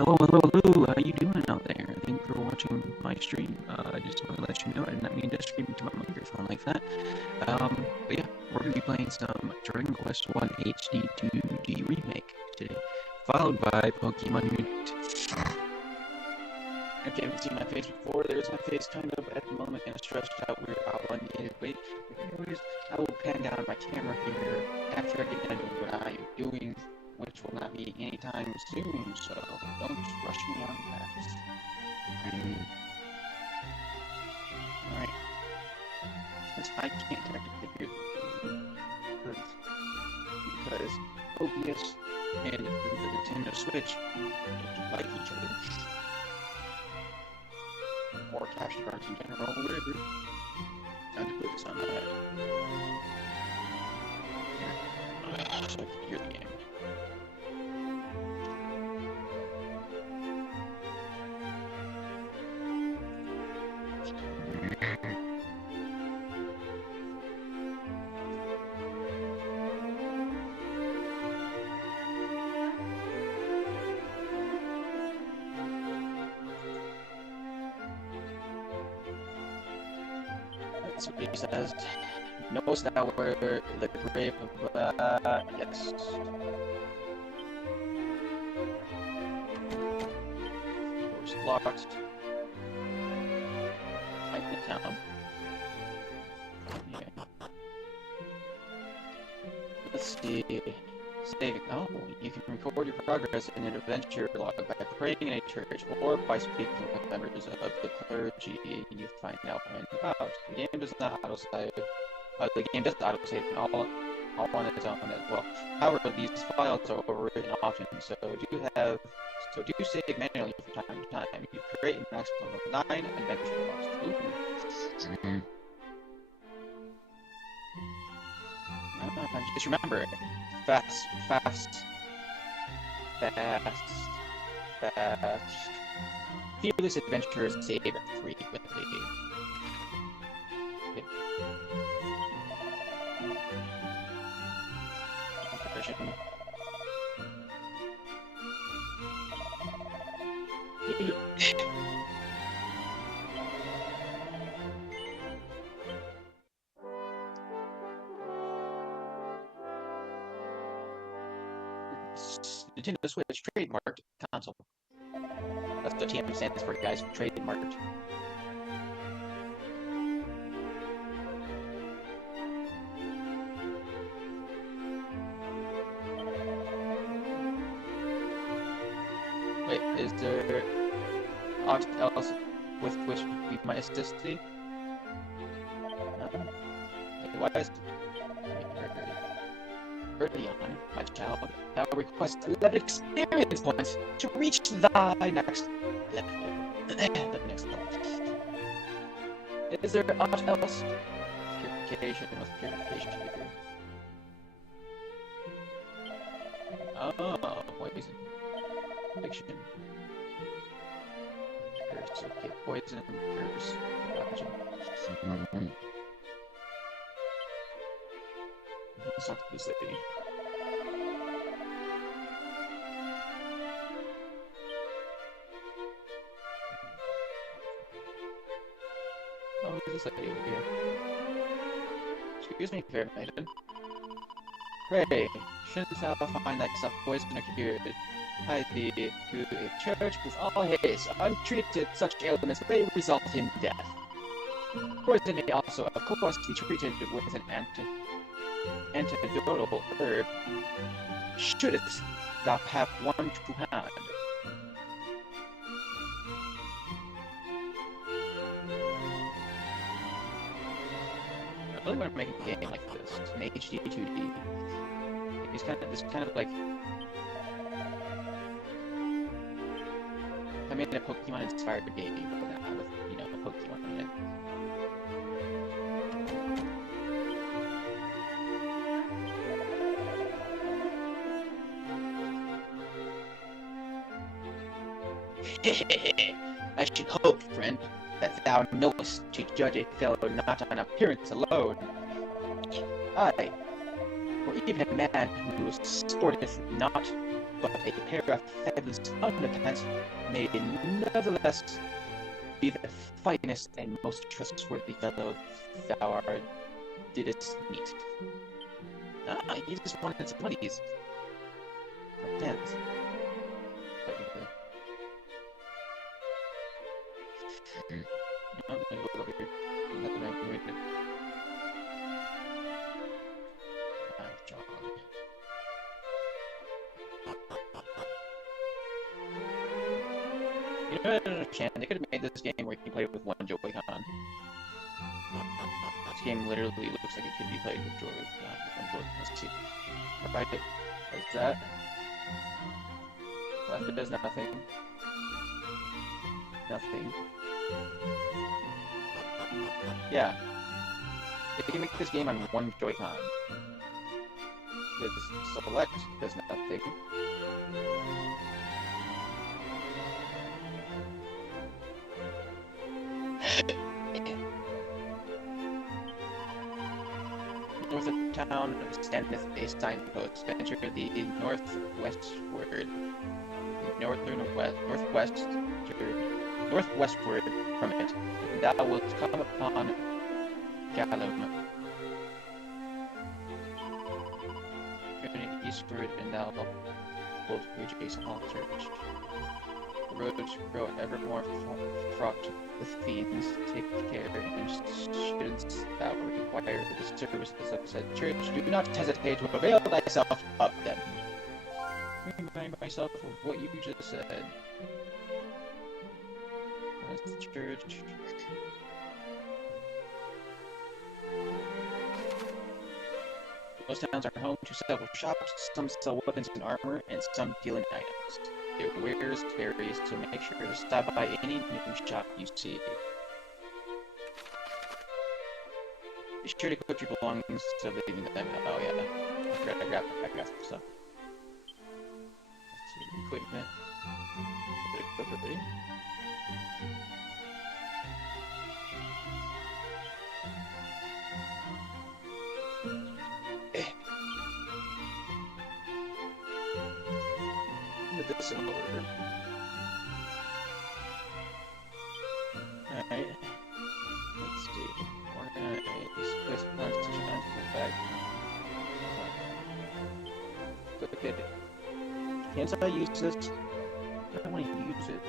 Hello, hello, hello. How you doing out there? Thank you for watching my stream. I just want to let you know I did not mean to scream into my microphone like that. But yeah, we're gonna be playing some Dragon Quest I HD-2D remake today, followed by Pokemon Unite. If you haven't seen my face before, there's my face kind of at the moment kind of stretched out, weird, elongated. Wait, anyways, I will pan down my camera here after I get done doing what I am doing, which will not be anytime soon, so don't rush me on that. Alright. Since I can't technically hear the because OBS and the Nintendo Switch don't like each other. Or capture cards in general, or whatever. Time to focus on that. So I can hear the game. That's what he says. Knows that we're the grave of, yes. Doors locked. Right in town. Yeah. Let's see. Saving. Oh, you can record your progress in an adventure log by praying in a church or by speaking with members of the clergy you find out when about. The game does not auto-save. The game does auto-save all on its own as well. However, these files are overwritten often, so do save manually from time to time. You create a maximum of 9 adventure logs. Ooh. Just remember, fast. Fearless adventurers save frequently. Okay. Nintendo Switch trademarked console. That's what TM stands for, guys. Trademarked. Wait, is there aught else with which we might assist thee? Why is early on, my child, thou request 11 experience points to reach thy next level. The next level. Is there aught else? Purification, what's purification here? Oh, poison. Addiction. Curse, okay, poison, curse, gotcha. Let's talk to this lady. Oh, who's this lady over here? Excuse me, fair maiden. Pray, shouldn't thou find thyself poisoned or cured? Hide thee to a church with all haste. Untreated, such ailments may result in death. Poison may also, of course, be treated with an antidotal herb. Shouldst thou have one to hand? I really want to make a game like this, an HD-2D. It's kind of like I made a Pokemon-inspired game, but not with, you know, Pokemon in it. I should hope, friend, that thou knowest to judge a fellow not on appearance alone. Aye, or even a man who sporteth not but a pair of fabulous underpants may nevertheless be the finest and most trustworthy fellow thou didst meet. Ah, he just wanted some buddies. Or pants. Oh, let me go over here. Nothing I can read it. John. You know, I don't understand. They could have made this game where you can play with one Joy-Con. This game literally looks like it could be played with Joy-Con. Let's see. Right, what's that? Left it does nothing. Nothing. Yeah. They can make this game on one Joy-Con. With select does nothing. North of town standeth a signpost. Venture the northwestward from it, and thou wilt come upon Gallum. Turning eastward, and thou wilt reach a small church. The roads grow ever more fraught with fiends. Take care, and shouldst thou require the services of said church, do not hesitate to avail thyself of them. Remind myself of what you just said. That's the church. Most towns are home to several shops. Some sell weapons and armor, and some deal in items. Their wares vary, so make sure to stop by any new shop you see. Be sure to equip your belongings instead of leaving them. Oh yeah, I got some stuff. Let's see, equipment. Equip everybody. Put this in order. Alright. Let's see. Organize. Place plans to shine to the back. Click it. Can't I use this? I don't want to use it.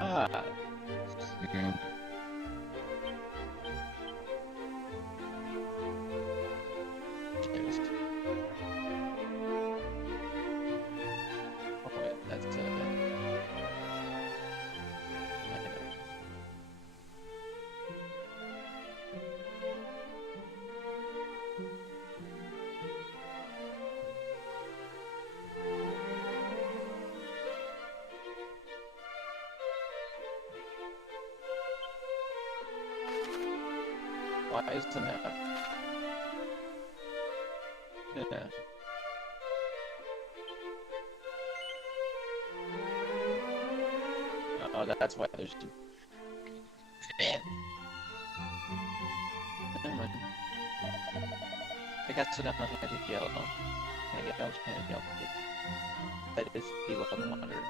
Ah. Cheers. Oh wait, that's I know. Why is the map? Yeah. Oh, that's why there's two. Never mind. I got so down nothing I did yellow. Can I yell? That is the level monitor.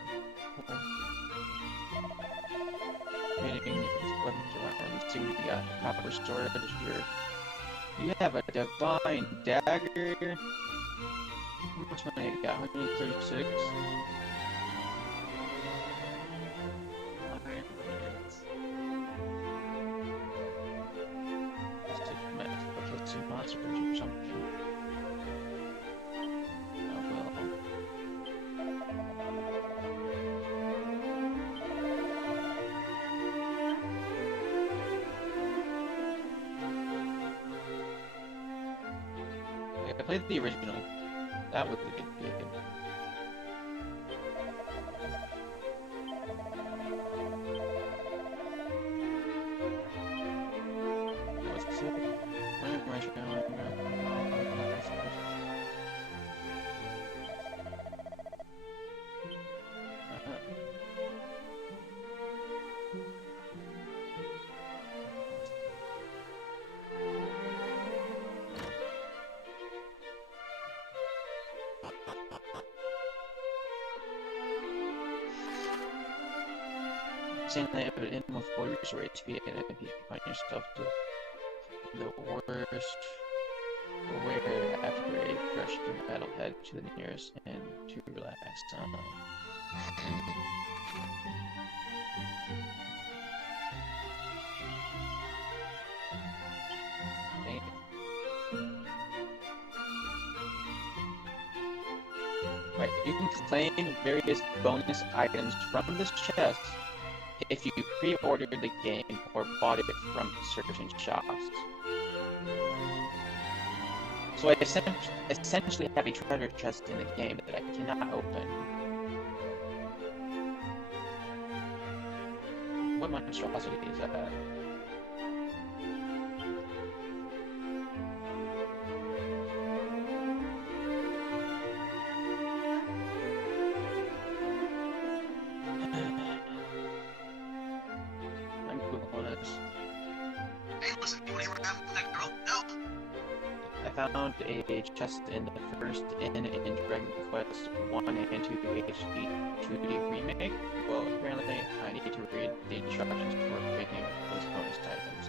Reading weapons around. Let's see what you got. Copper storage here. You have a divine dagger. How much money you got? 136. Let's take a minute to kill some monsters or something. Oh well. I played the original. That was a good game. That was sick. Where am I going? Saying that if an with full restore HP and if you find yourself to the worst, aware after a crushing battle, head to the nearest and to relax. Right, you can claim various bonus items from this chest if you pre-ordered the game or bought it from certain shops. So I essentially have a treasure chest in the game that I cannot open. What monstrosity is that? I'm Googling this. Hey, listen, you wanna hear what happened with that girl? No. I found a chest in the first in Dragon Quest 1 and 2 HD-2D remake. Well, apparently I need to read the instructions for picking those bonus items.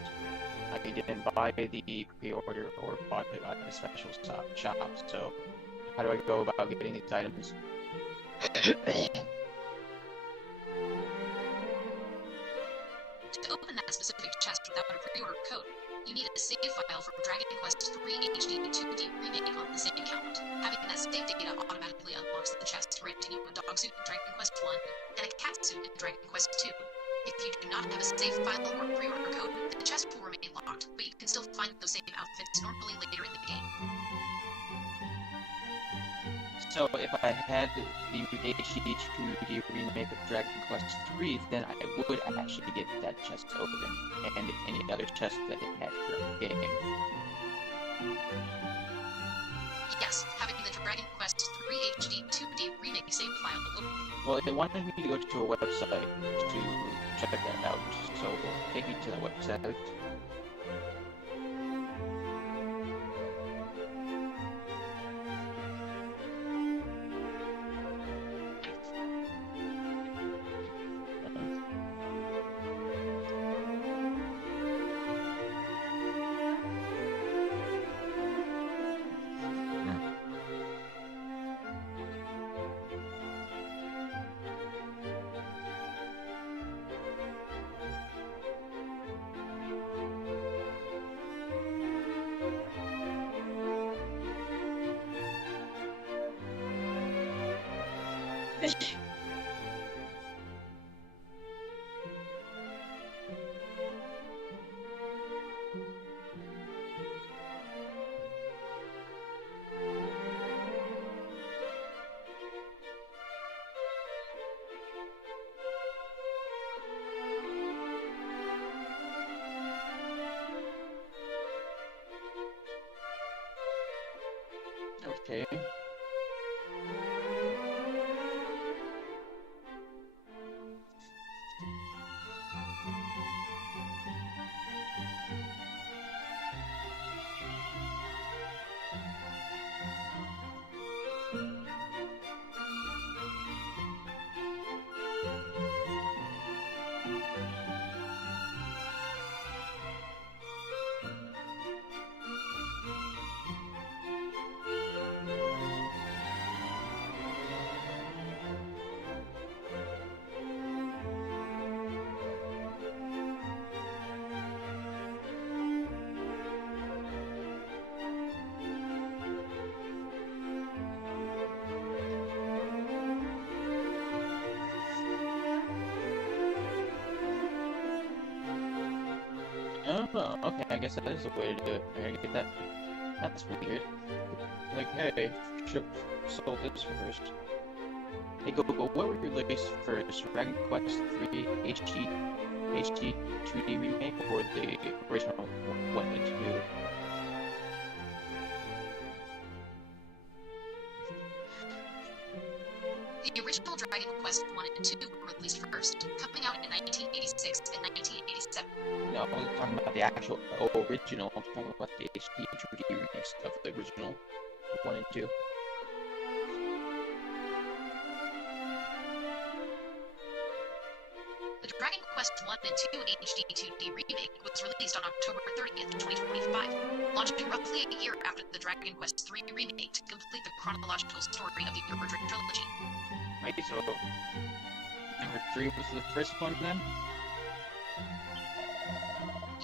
I didn't buy the pre-order or bought it at a special shop, so how do I go about getting these items? To open that specific chest without a pre-order code, you need a save file from Dragon Quest 3 HD-2D remake on the same account. Having that save data automatically unlocks the chest, granting you a dog suit in Dragon Quest 1 and a cat suit in Dragon Quest 2. If you do not have a save file or pre-order code, the chest will remain locked, but you can still find those same outfits normally later in the game. So if I had the HD-2D remake of Dragon Quest 3, then I would actually get that chest open, and any other chest that it had for the game. Yes, having the Dragon Quest 3 HD-2D remake save file open. Well, it wanted me to go to a website to check that out, so we'll take you to the website. Okay. Oh, okay, I guess that is a way to do it. I gotta get that. That's weird. Like, hey, should have sold this first. Hey, Google, what were your released first? Dragon Quest 3 HD 2D remake or the original 1 and 2? The original Dragon Quest 1 and 2 were released first, coming out in 1986 and 1987. No, I was talking about the actual original. I'm talking about the HD 2D remakes of the original 1 and 2. The Dragon Quest 1 and 2 HD-2D remake was released on October 30th, 2025, launching roughly a year after the Dragon Quest 3 remake to complete the chronological story of the original trilogy. Wait, so number 3 was the first one then?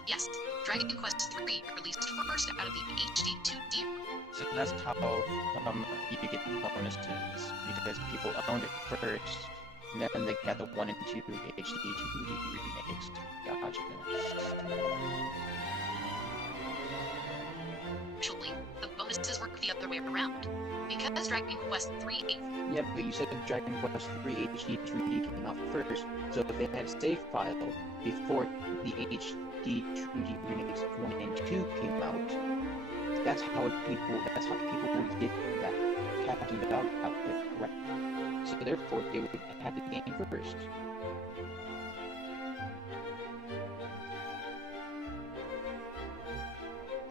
Yes, Dragon Quest 3 released first out of the HD-2D. So that's how you get the bonuses, because people owned it first, and then they got the 1 and 2 HD-2D remakes. Gotcha. Actually, the bonuses work the other way around. Because Dragon Quest 3... Yeah, but you said Dragon Quest 3 HD-2D came out first, so if they had a save file before the HD-2D remakes 1 and 2 came out, that's how people would get that Captain Dog outfit correct. So therefore, they would have the game first.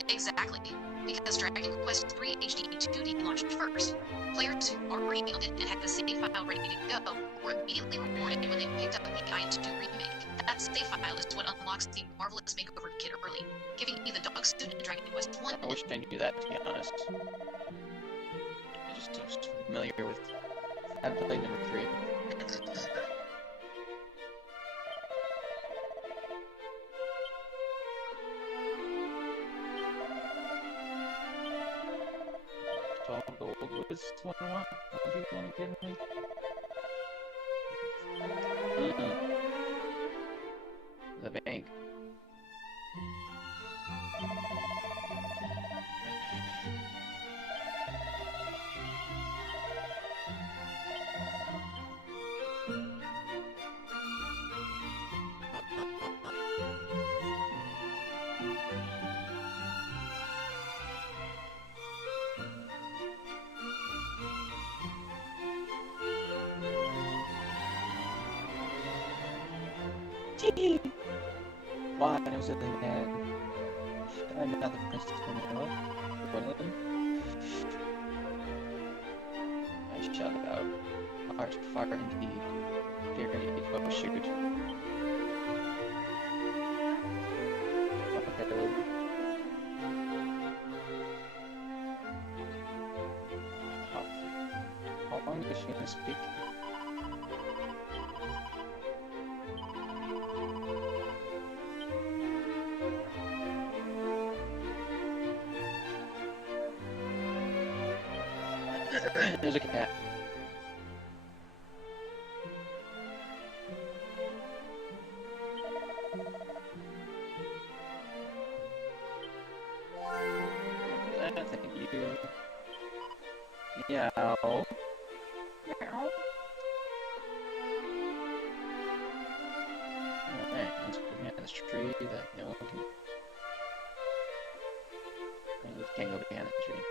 Exactly. Because Dragon Quest 3 HD-2D launched first. Players who already owned it and had the save file ready to go were immediately rewarded when they picked up the I-2 remake. That save file is what unlocks the Marvelous Makeover Kit early, giving you the dog suit in Dragon Quest 1. I wish I knew that, to be honest. I'm just so familiar with... I played number 3. Gold was what I want. What do you want to give me? The bank. Why I was really mad. I'm not the princess Vanilla. Gwendolyn. I shout out. Art, fire indeed. Fear indeed. Oh shoot. Okay. How long is she gonna speak? There's a cat. Thank you. Meow. Meow. Alright, let's go behind this tree that no one can... We can't go behind the tree.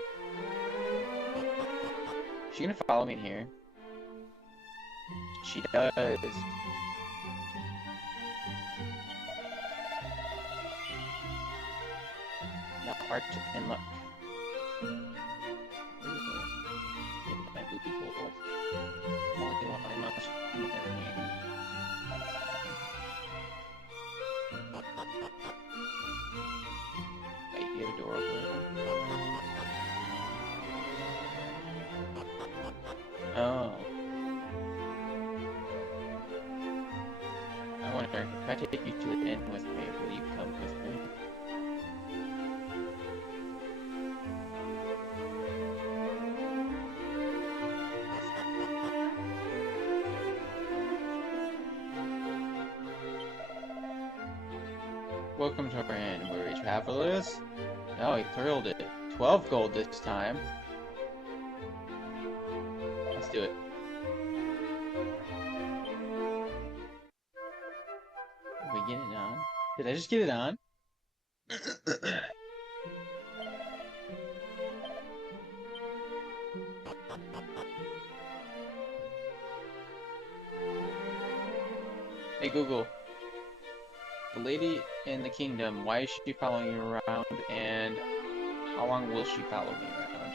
Is she gonna follow me in here? She does. Now art and luck. It might be cool. Only one I must wait, you have a door open. Oh. I wonder, if I take you to the inn with me, will you come with me? Welcome to our inn, weary travelers. Oh, he thrilled it. 12 gold this time. Let's do it. Did we get it on? Did I just get it on? Hey Google. The lady in the kingdom, why is she following you around, and how long will she follow me around?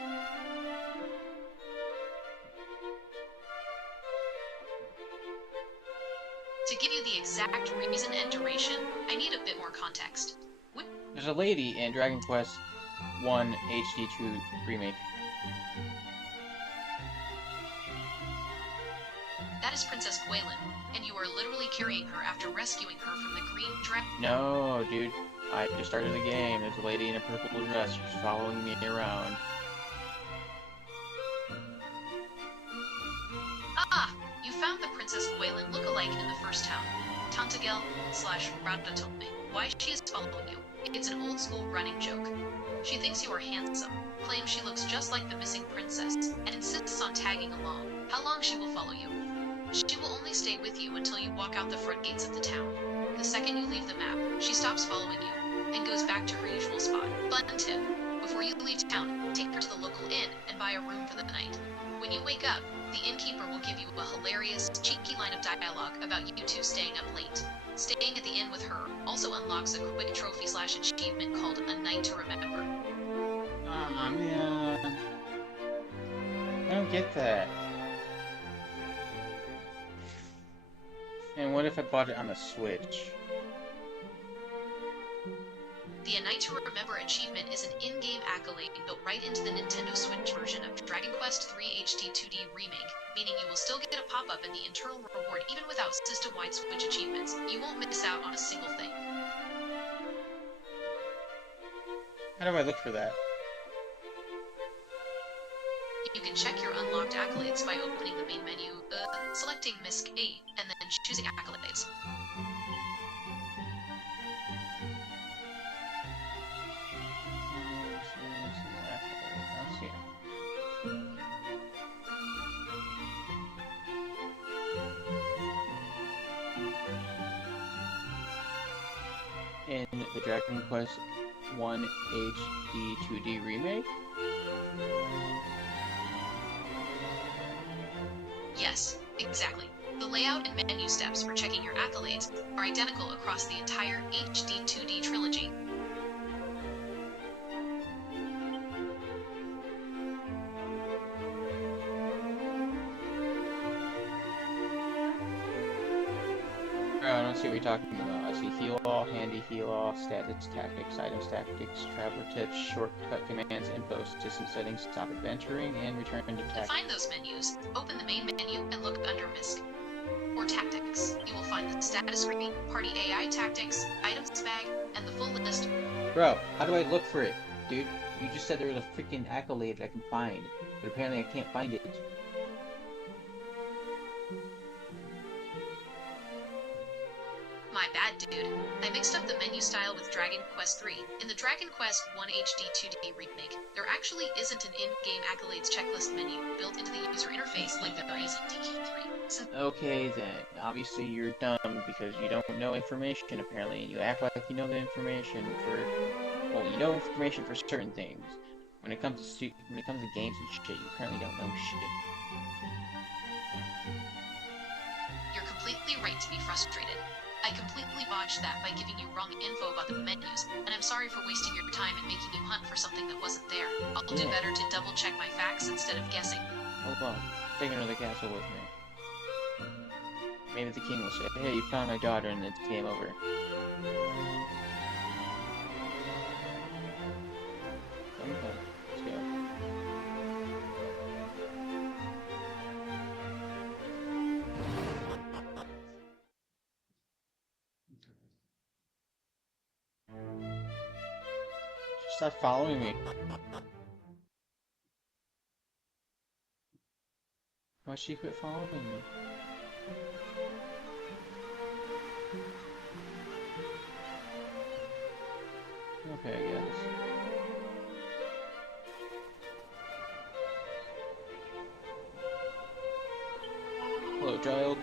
To give you the exact reason and duration, I need a bit more context. There's a lady in Dragon Quest 1 HD-2 remake. That is Princess Gwaelin, and you are literally carrying her after rescuing her from the green dragon. No, dude. I just started the game. There's a lady in a purple dress. She's following me around. Ah! You found the Princess Gwaelin look-alike in the first town. Tantagel/Ratatouille. Why she is following you? It's an old-school running joke. She thinks you are handsome, claims she looks just like the missing princess, and insists on tagging along. How long she will follow you? She will only stay with you until you walk out the front gates of the town. The second you leave the map, she stops following you, and goes back to her usual spot. Fun tip. Before you leave town, take her to the local inn and buy a room for the night. When you wake up, the innkeeper will give you a hilarious, cheeky line of dialogue about you two staying up late. Staying at the inn with her also unlocks a quick trophy/achievement called A Night to Remember. Aw, man. I don't get that. And what if I bought it on the Switch? The A Night to Remember achievement is an in-game accolade built right into the Nintendo Switch version of Dragon Quest III HD-2D Remake, meaning you will still get a pop-up in the internal reward even without system-wide Switch achievements. You won't miss out on a single thing. How do I look for that? You can check your unlocked accolades by opening the main menu, selecting MISC 8, and then choosing accolades. In the Dragon Quest 1 HD-2D remake? Yes, exactly. The layout and menu steps for checking your accolades are identical across the entire HD-2D trilogy. I don't see what you're talking about. I see heal all, handy heal all, status tactics, items tactics, traveler tips, shortcut commands, info, system settings, stop adventuring, and return to To tactics. find those menus, open the main menu and look under MISC or Tactics. You will find the status screen, party AI tactics, items bag, and the full list. Bro, how do I look for it? Dude, you just said there was a freaking accolade that I can find, but apparently I can't find it. My bad, dude. I mixed up the menu style with Dragon Quest III. In the Dragon Quest 1 HD-2D remake, there actually isn't an in-game accolades checklist menu built into the user interface like there is in DQ3. Okay then, obviously you're dumb because you don't know information apparently, and you act like you know the information for, well, you know information for certain things. When it comes to games and shit, you apparently don't know shit. You're completely right to be frustrated. I completely botched that by giving you wrong info about the menus, and I'm sorry for wasting your time and making you hunt for something that wasn't there. I'll do better to double-check my facts instead of guessing. Hold on, taking her to the castle with me. Maybe the king will say, hey, you found my daughter and it's game over. Okay, let's go. Stop following me. Why'd she quit following me? Okay, I guess. Hello, child.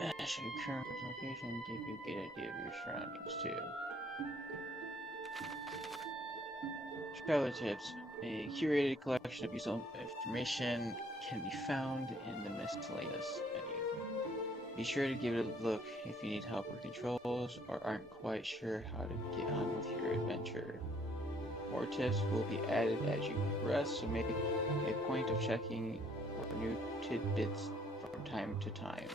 Should your current location give you a good idea of your surroundings too. Traveler tips. A curated collection of useful information can be found in the miscellaneous menu. Be sure to give it a look if you need help with controls or aren't quite sure how to get on with your adventure. More tips will be added as you progress, so make a point of checking for new tidbits from time to time.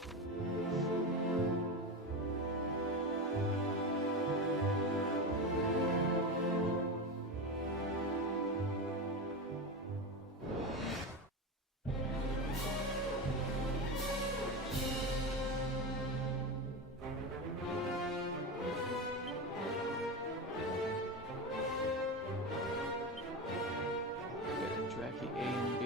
Tracking A and B.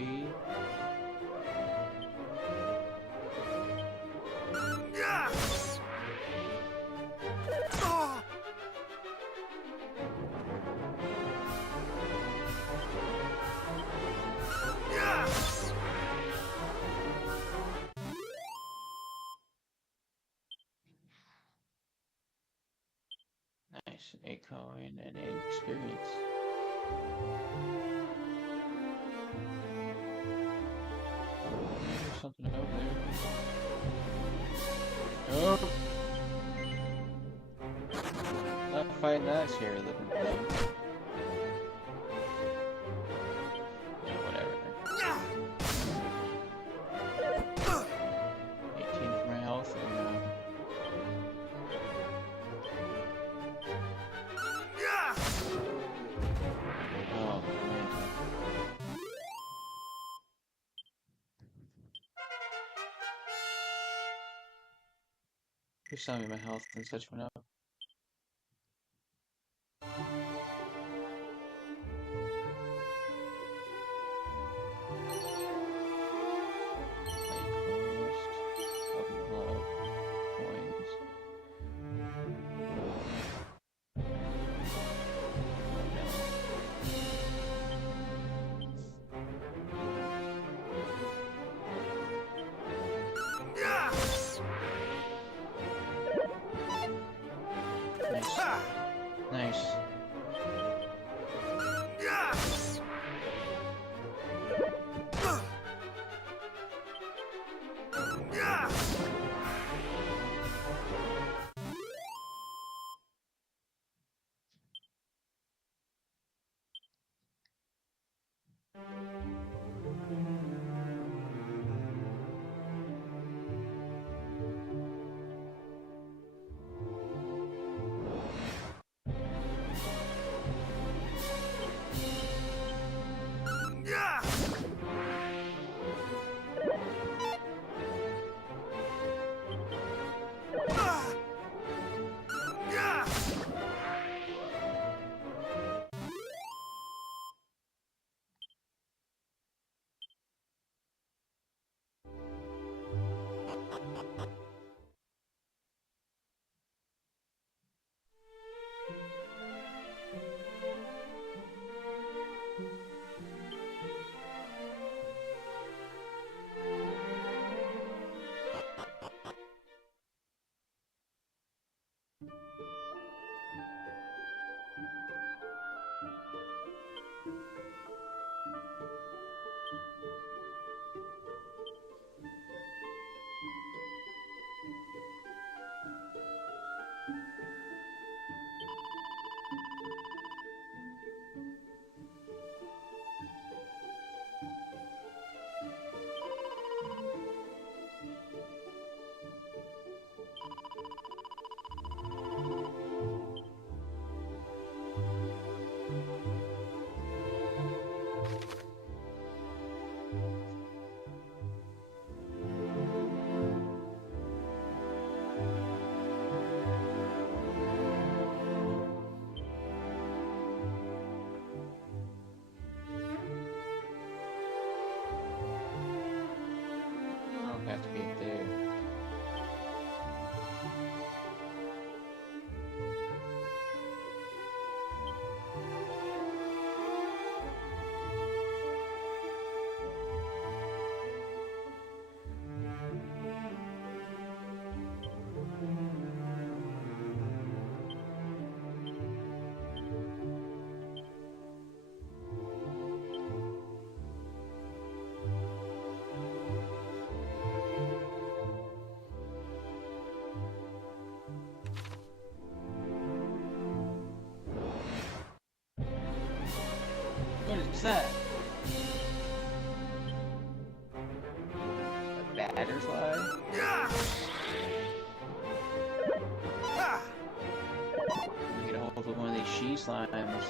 Nice. A coin and an experience. There's something over there. Oh! Not fighting that scary looking thing. Yeah, whatever. 18 for my health and oh man. Please tell me my health and such went up. Nice. Have to be there. that? A butterfly? Get a hold of one of these she slimes.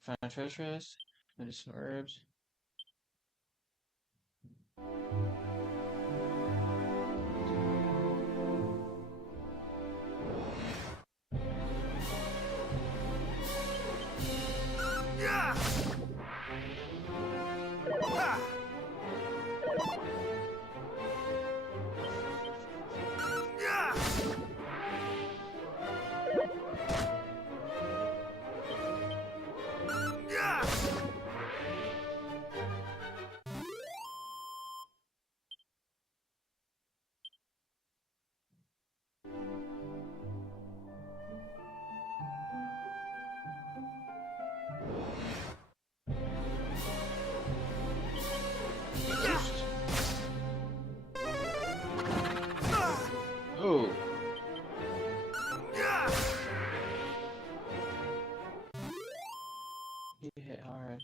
Find treasure chest, medicinal herbs. Oh. He hit hard.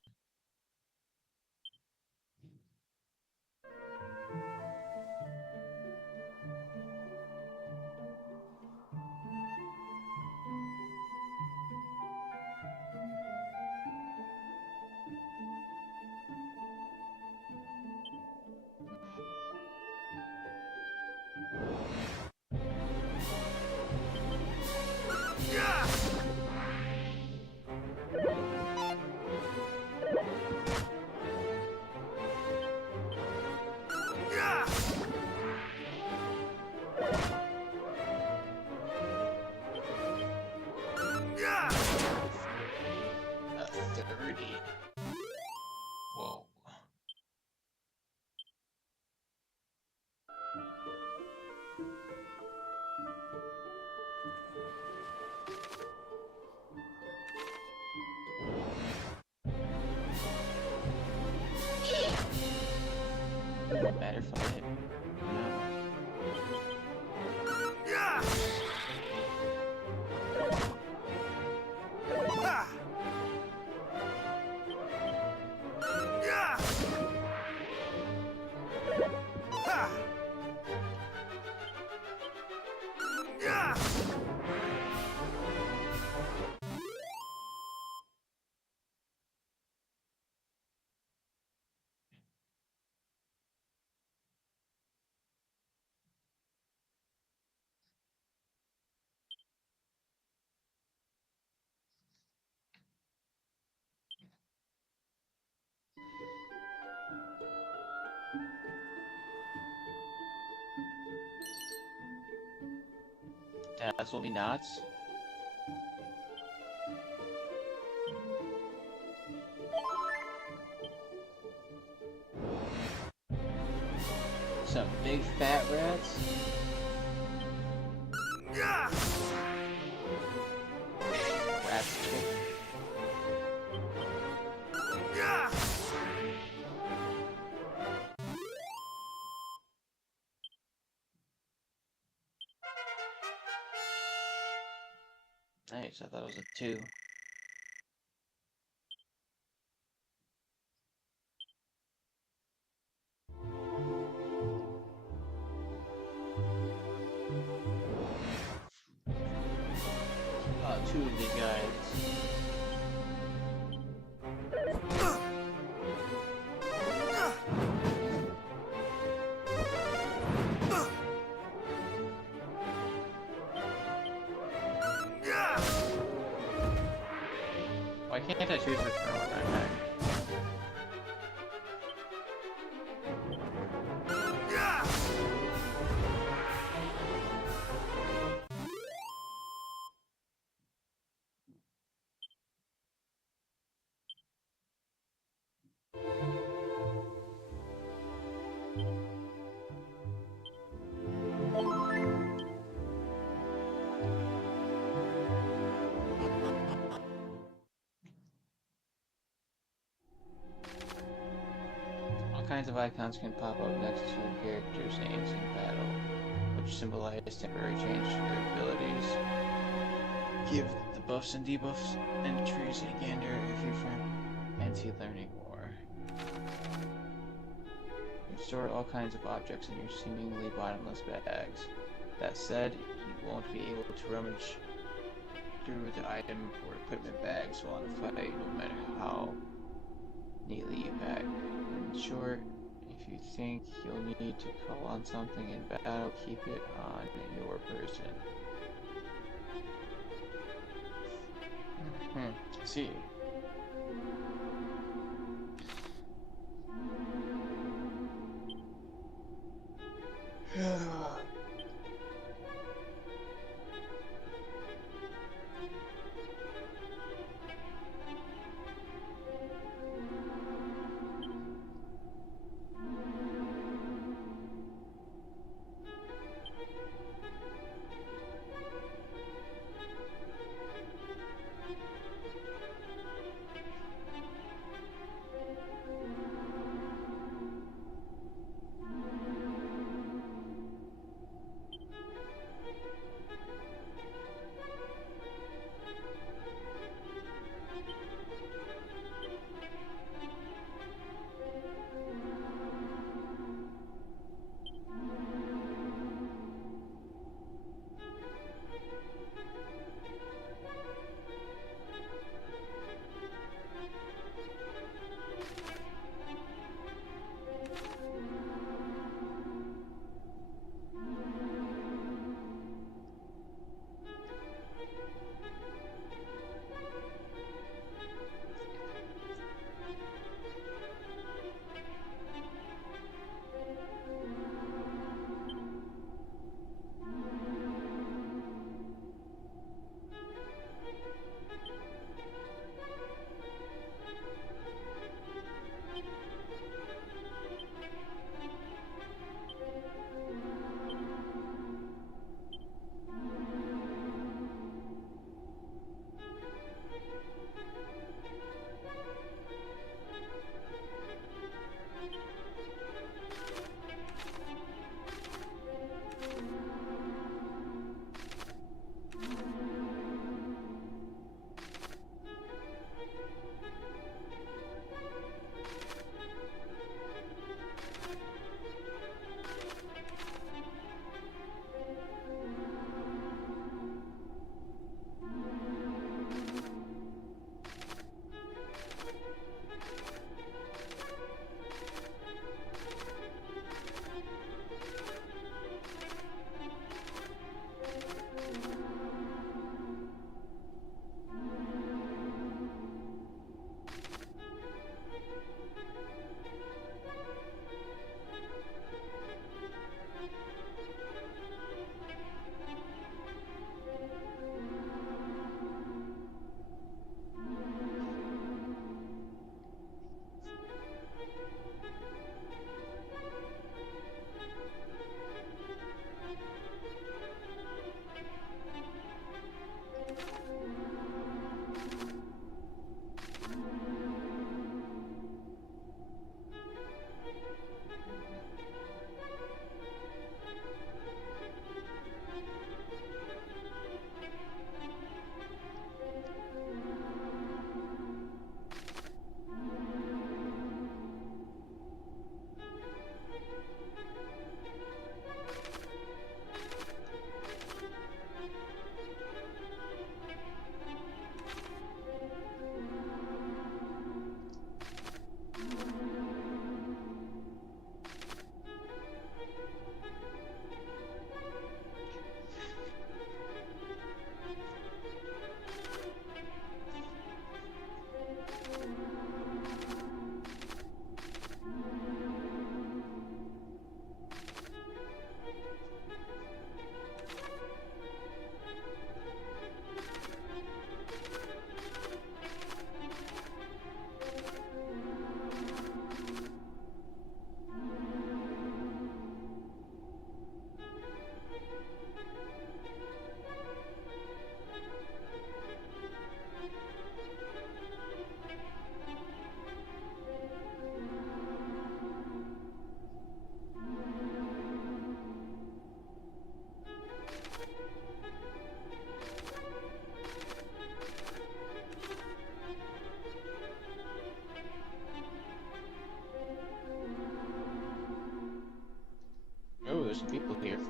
Whoa. Butterfly. Dazzle me nuts. Some big fat rats. Rats. Nice, I thought it was a 2. Two of these guys. Why can't I choose which one I'm back? kinds of icons can pop up next to characters' names in battle, which symbolize temporary change to their abilities. Give the buffs and debuffs entries a gander if you're fancy learning more. You store all kinds of objects in your seemingly bottomless bags. That said, you won't be able to rummage through the item or equipment bags while in a fight, no matter how neatly you pack. In short, if you think you'll need to call on something in battle, keep it on your person. See. people here.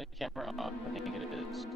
The camera off, I think it is.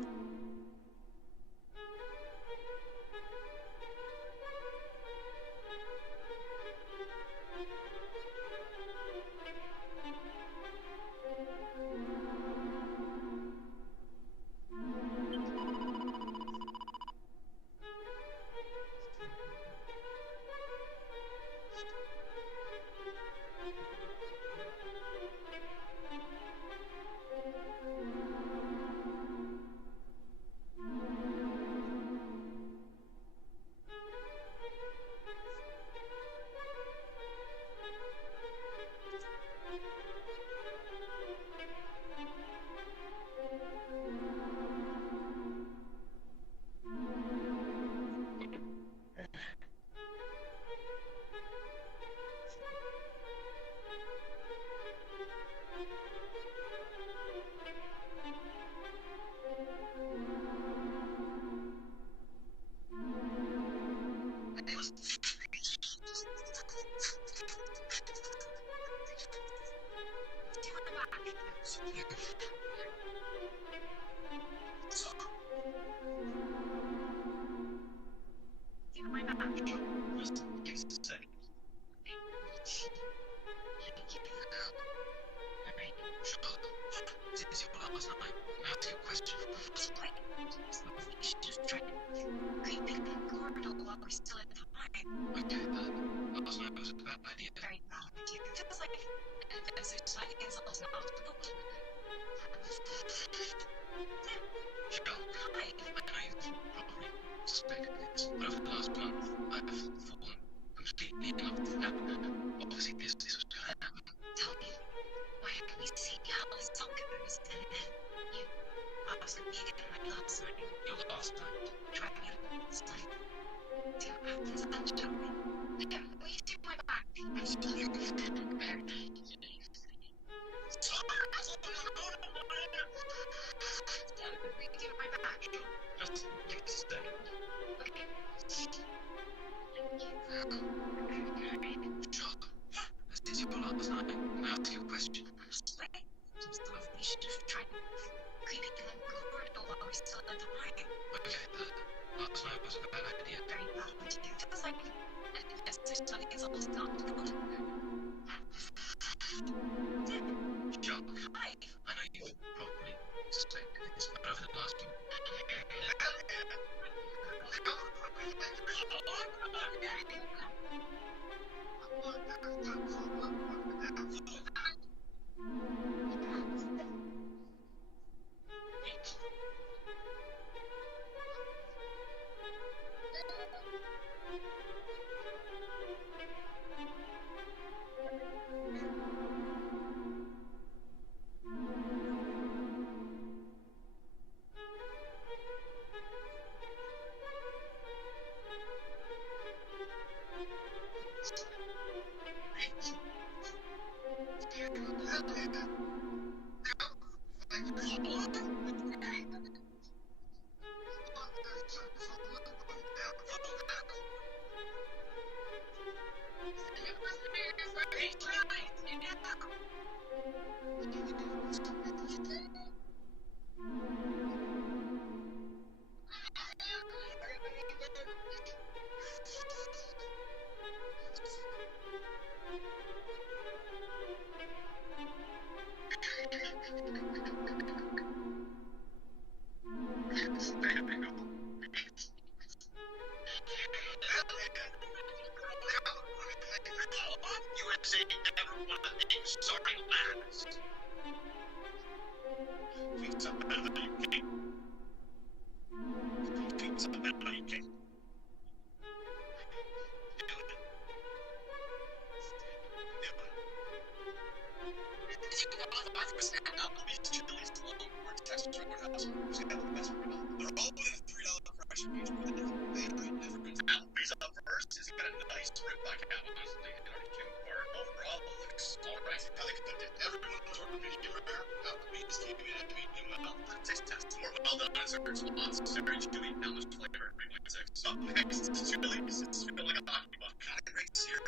right, how they cooked it. Everyone was ordering medium rare. The meat just came in at medium well. Taste test. More well done desserts. Lots of very chewy, boundless flavor. 3.6. Up next, chilies. It's feeling like a hockey buck. Kind of rates here.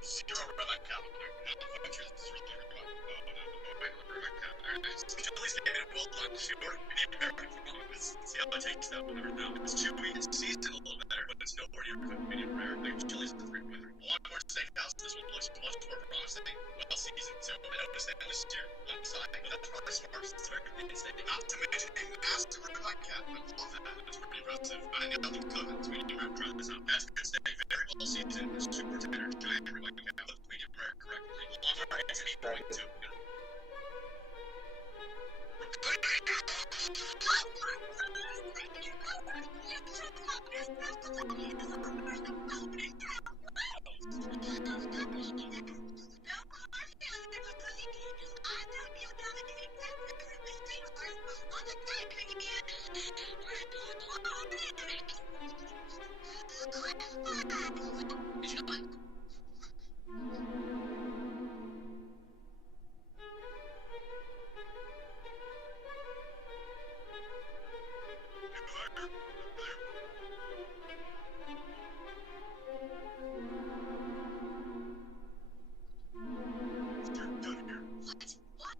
Zero red caviar. Not adventures. It's really red. Chilies came in well done. Sure. Medium rare. Let's see how it tastes though. Never know. It's chewy. It's seasoned a little better, but it's nowhere near cooked medium rare. Like chilies at 3.3. Longhorn Steakhouse. This one looks much more promising. Well seasoned, so I noticed that this year on the side, but that's probably smart. It's very good steak. Not to mention a massive ribeye cat. I love that. That's pretty impressive. I didn't know them cooked. It's medium rare. Try this out. That's good steak. Very well seasoned. It's super tender. Giant ribeye cat. Cooked medium rare correctly. Longhorn is 8.2. Did you like? What? Why?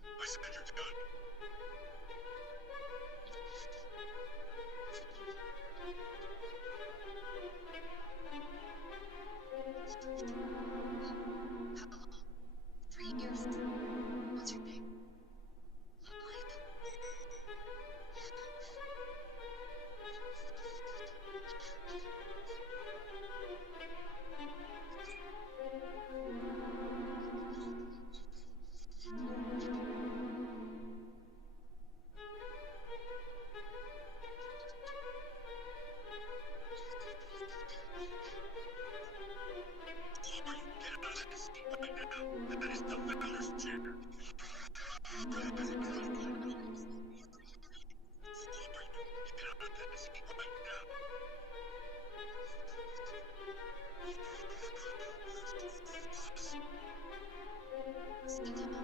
I said you're done. How long? 3 years. What's your name? Get out of this right now. That is the founder's chair. Get out of this right now. Sit down.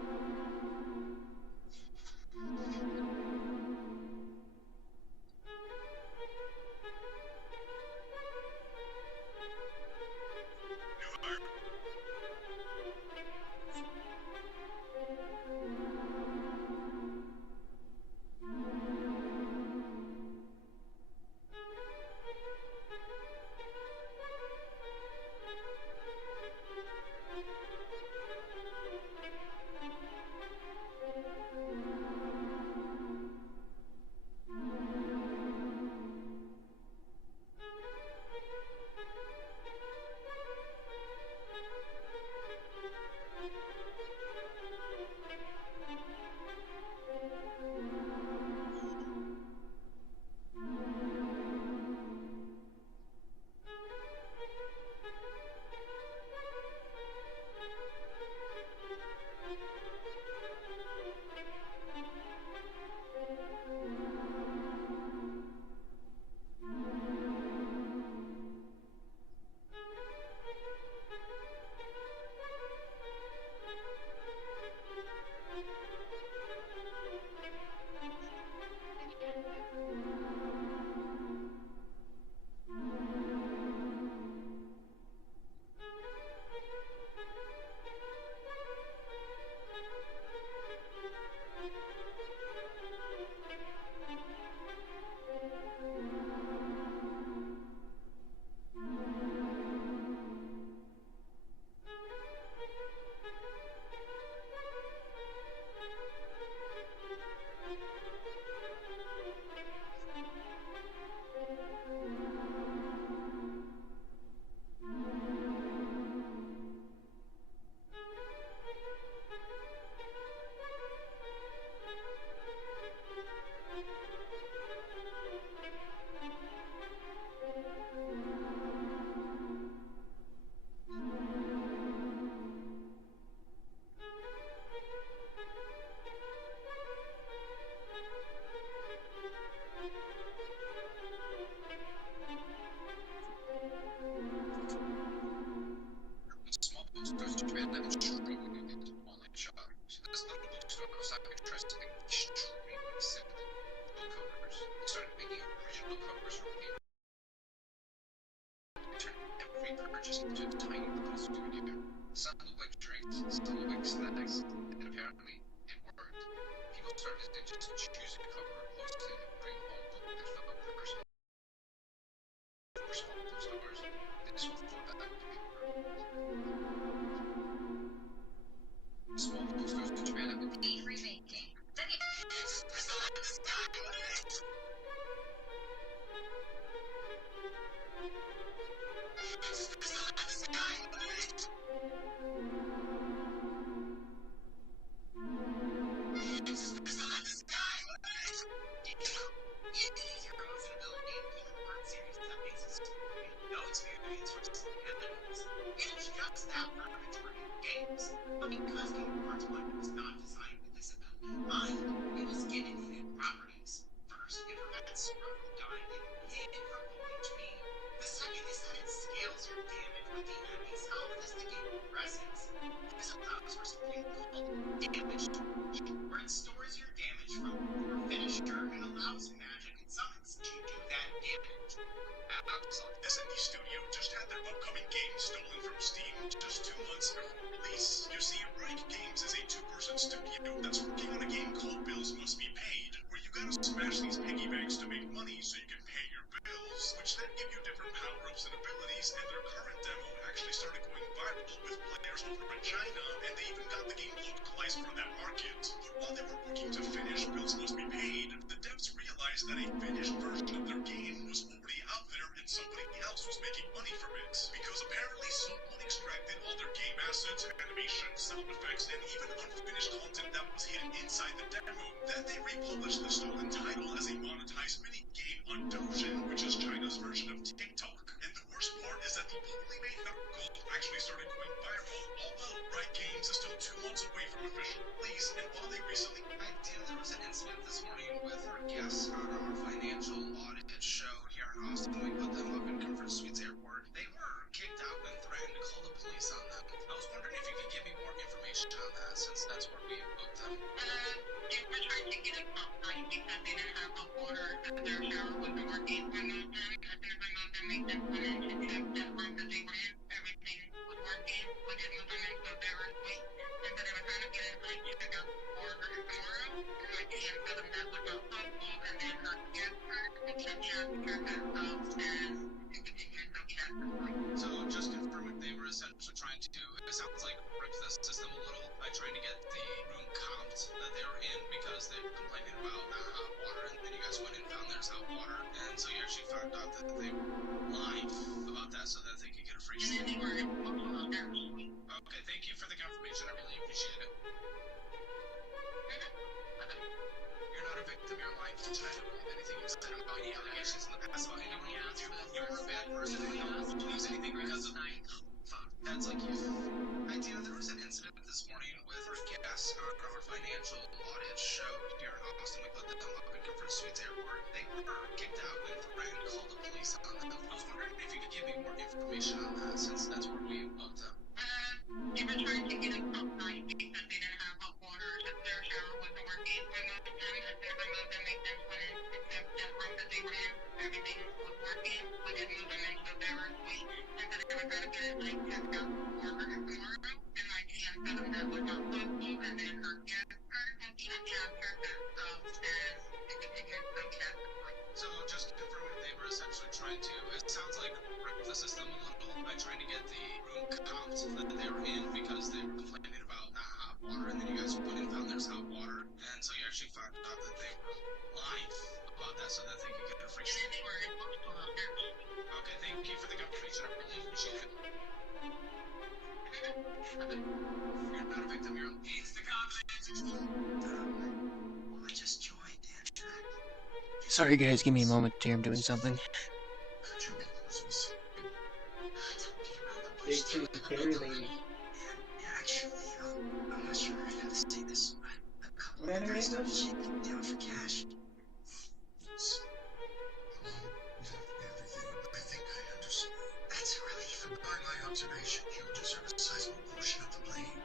twice, and apparently it worked. People started to just choose to cover or post it and bring home that felt personal. For small stores, this will flow back to people. Small stores in Japan have been paid remaking. Then it because Game Parts 1 was not designed with this ability in mind, it was given hidden properties. First, it prevents smoke from dying and hidden from OHP. The second is that it scales your damage with the enemy's health as the game progresses. This allows for something called damage storage, where it stores your damage from your finisher and allows magic and summons to do that damage. SND Studio just had their upcoming game stolen from Steam just 2 months before release. You see, Reich Games is a two-person studio that's working on a game called Bills Must Be Paid, where you gotta smash these piggy banks to make money so you can pay your bills, which then give you different power-ups and abilities, and their current demo actually started going viral with players over in China, and they even got the game localized for that market. But while they were working to finish Bills Must Be Paid, the devs realized that a finished version of their game was already out there and somebody else was making money from it, because apparently someone extracted all their game assets, animations, sound effects, and even unfinished content that was hidden inside the demo. Then they republished the stolen title as a monetized mini-game on Douyin, which is China's version of TikTok. And the worst part is that the poorly made gold actually started going viral, all while Riot Games is still 2 months away from official release, and while they recently... there was an incident this morning with our guests on our financial audit show here in Austin. We put them up in Conference Suites Airport. They were kicked out and threatened to call the police on them. I was wondering if you could give me more information on that, since that's where we booked them. They were trying to get us off site because they didn't have hot water and their shower wasn't working. Removed them. As soon as I moved them, made them come in to check that room that they were in. Everything was working. We didn't move them into a better suite. And so they were trying to get us like check out order tomorrow. And I can't tell them that was not possible. And then her answer and she answered that and continued to get at the point. So just confirming, they were essentially trying to do, it sounds like, rip the system a little by trying to get the room comped that they were in because they were complaining about not hot water, and then you guys went and found there's hot water, and so you actually found out that they were lying about that so that they could get a free And then they were in their suite. Okay, thank you for the confirmation, I really appreciate it. You're not a victim, you're lying to China. Anything you said about any allegations in the past about anyone else, you were a bad person and you don't believe anything because of that's like you. Idea, there was an incident this morning with our guests on our financial audit show here in Austin. We put them up in Conference Suites Airport. They were kicked out and threatened to call the police on them. I was wondering if you could give me more information on that, since that's where we booked them. They were trying to get us off site because they didn't have hot water and their shower wasn't working. Removed them. As soon as I moved them, made them come in to check that room that they were in. Everything was working. We didn't move them into a better suite. And so they were trying to get us like checked out order tomorrow. And I can't tell them that was not possible. And then her answer and she answered that and continued to get at the point. So just confirming, they were essentially trying to, it sounds like, rip the system a little by trying to get the room comped that they were in because they were complaining about not hot water, and then you guys went and found there's hot water, and so you actually found out that they were lying about that so that they could get a free And then they were in their suite. Okay, thank you for the confirmation, I really appreciate it. You're not a victim, you're it's the cops. I just joined, Andrew. Sorry guys, give me a moment here, I'm doing something. They too barely. Actually, I'm not sure how to say this, but a couple What of guys anime started is this? shaking down for cash. I think I understand. That's a relief. By my observation, you deserve a sizable portion of the blame.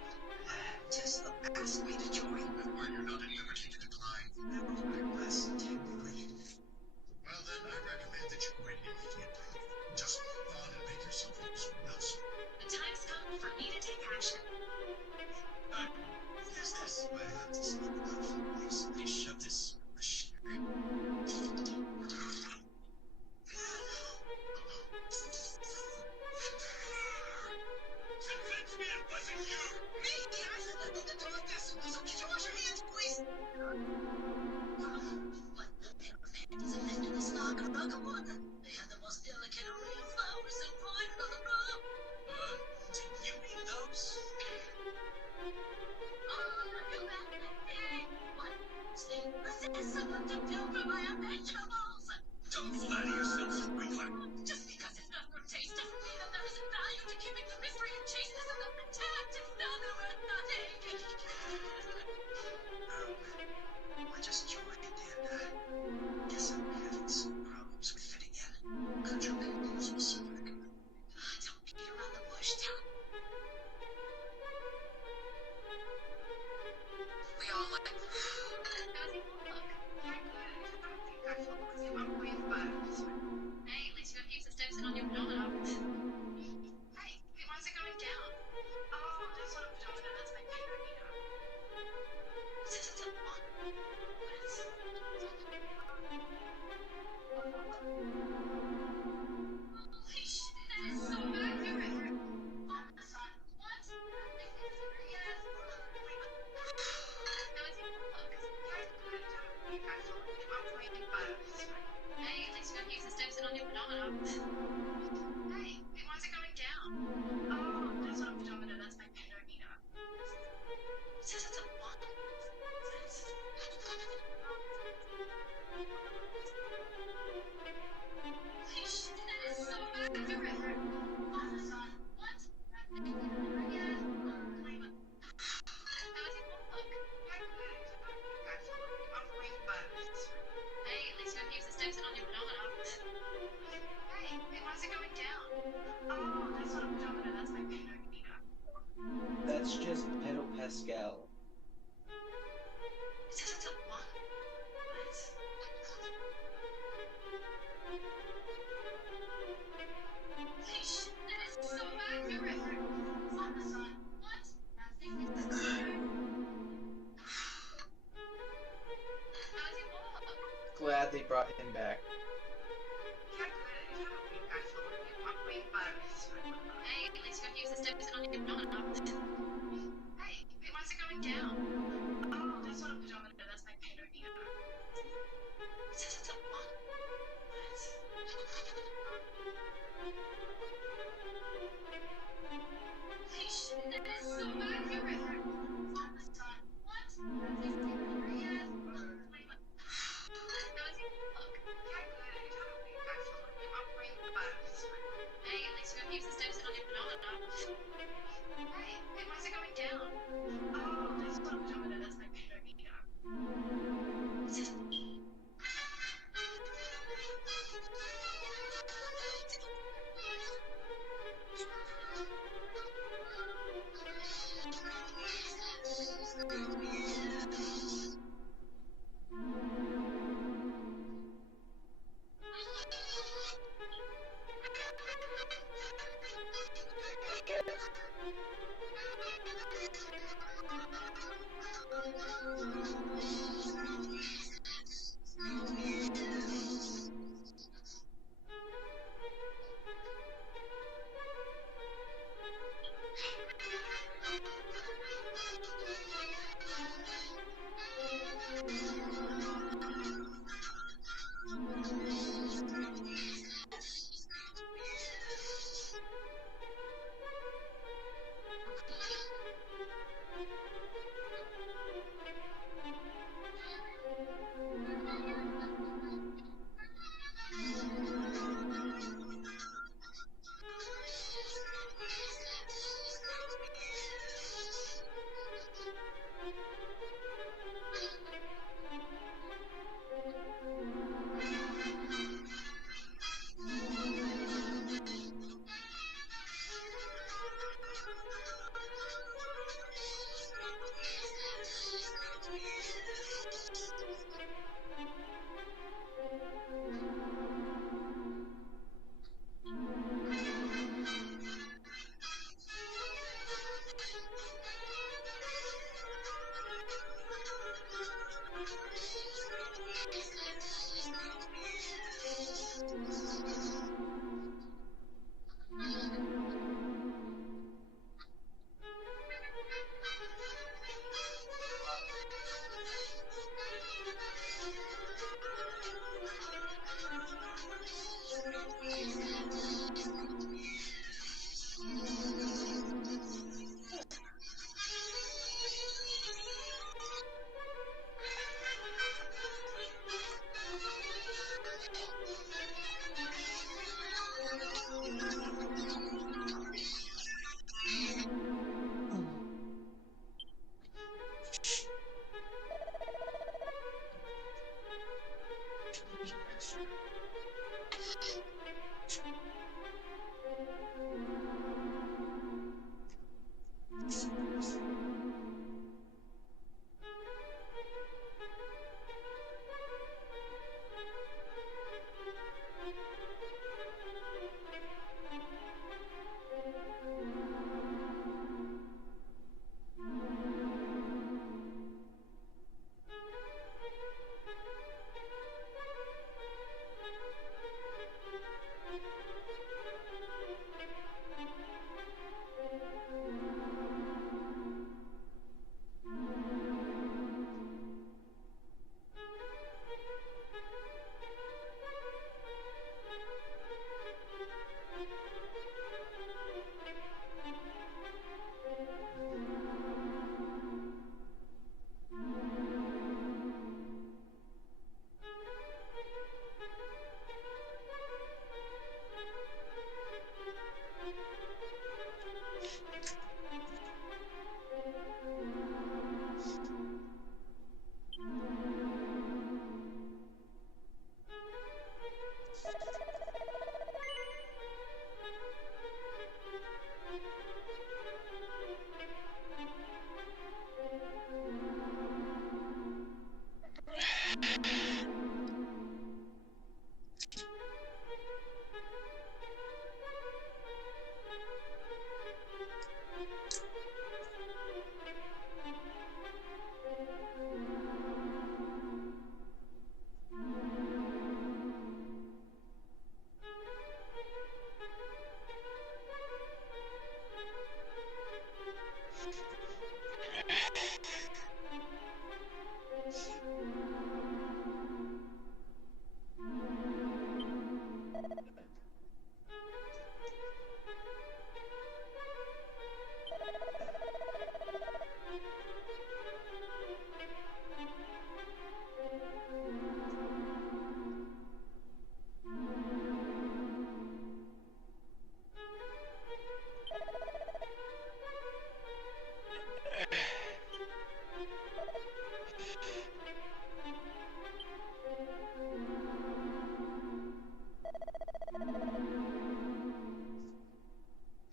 Just the best way to join. Why you're not at liberty to decline? No, I was technically. Well then, I recommend that you quit immediately. Just move on and make yourself useful elsewhere. The time's come for me to take action. says it's a what? Holy shit, that is so accurate! What? Hey, at least you don't use the steps on your banana. Hey, why is it going down? Oh, that's not a pedometer, that's my pedometer. That's just Pedal Pascal. It says it's a what? Holy shit, that is so accurate! What? How does it work? Glad they brought him back. Hey, at least you don't use the steps on your banana. Hey, why is it going down? Oh, that's not a pedometer, that's my pedometer. It says it's a what? Holy shit, that is so accurate! What? How does it work? Hey, at least you don't use the steps on your banana. Hey, why is it going down? Oh, that's not a pedometer.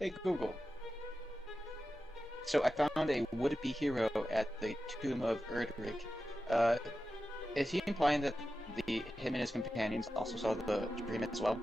Hey Google. So I found a would-be hero at the tomb of Erdrick. Is he implying that him and his companions also saw the dream as well?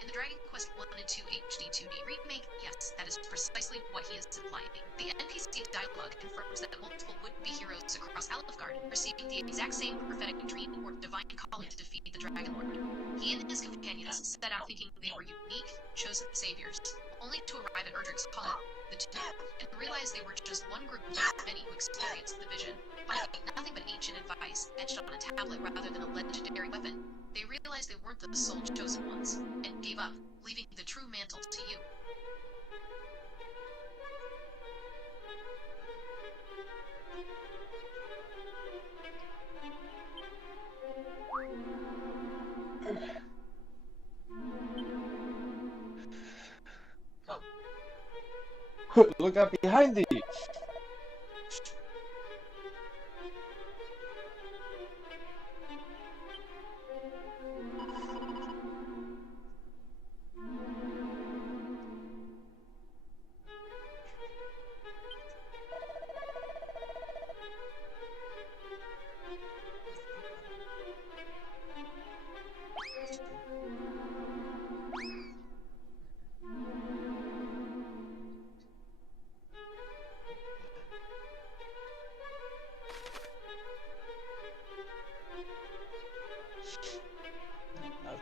In the Dragon Quest 1 and 2 HD-2D remake, yes, that is precisely what he is implying. The NPC dialogue confirms that multiple would-be heroes across Alefgard receiving the exact same prophetic dream or divine calling to defeat the Dragon Lord. He and his companions set out thinking they were unique, chosen saviors, only to arrive at Erdrick's Hall, the tomb, and realize they were just one group of many who experienced the vision, finding nothing but ancient advice etched on a tablet rather than a legendary weapon. They realized they weren't the sole chosen ones, and gave up, leaving the true mantle to you. Look out behind thee!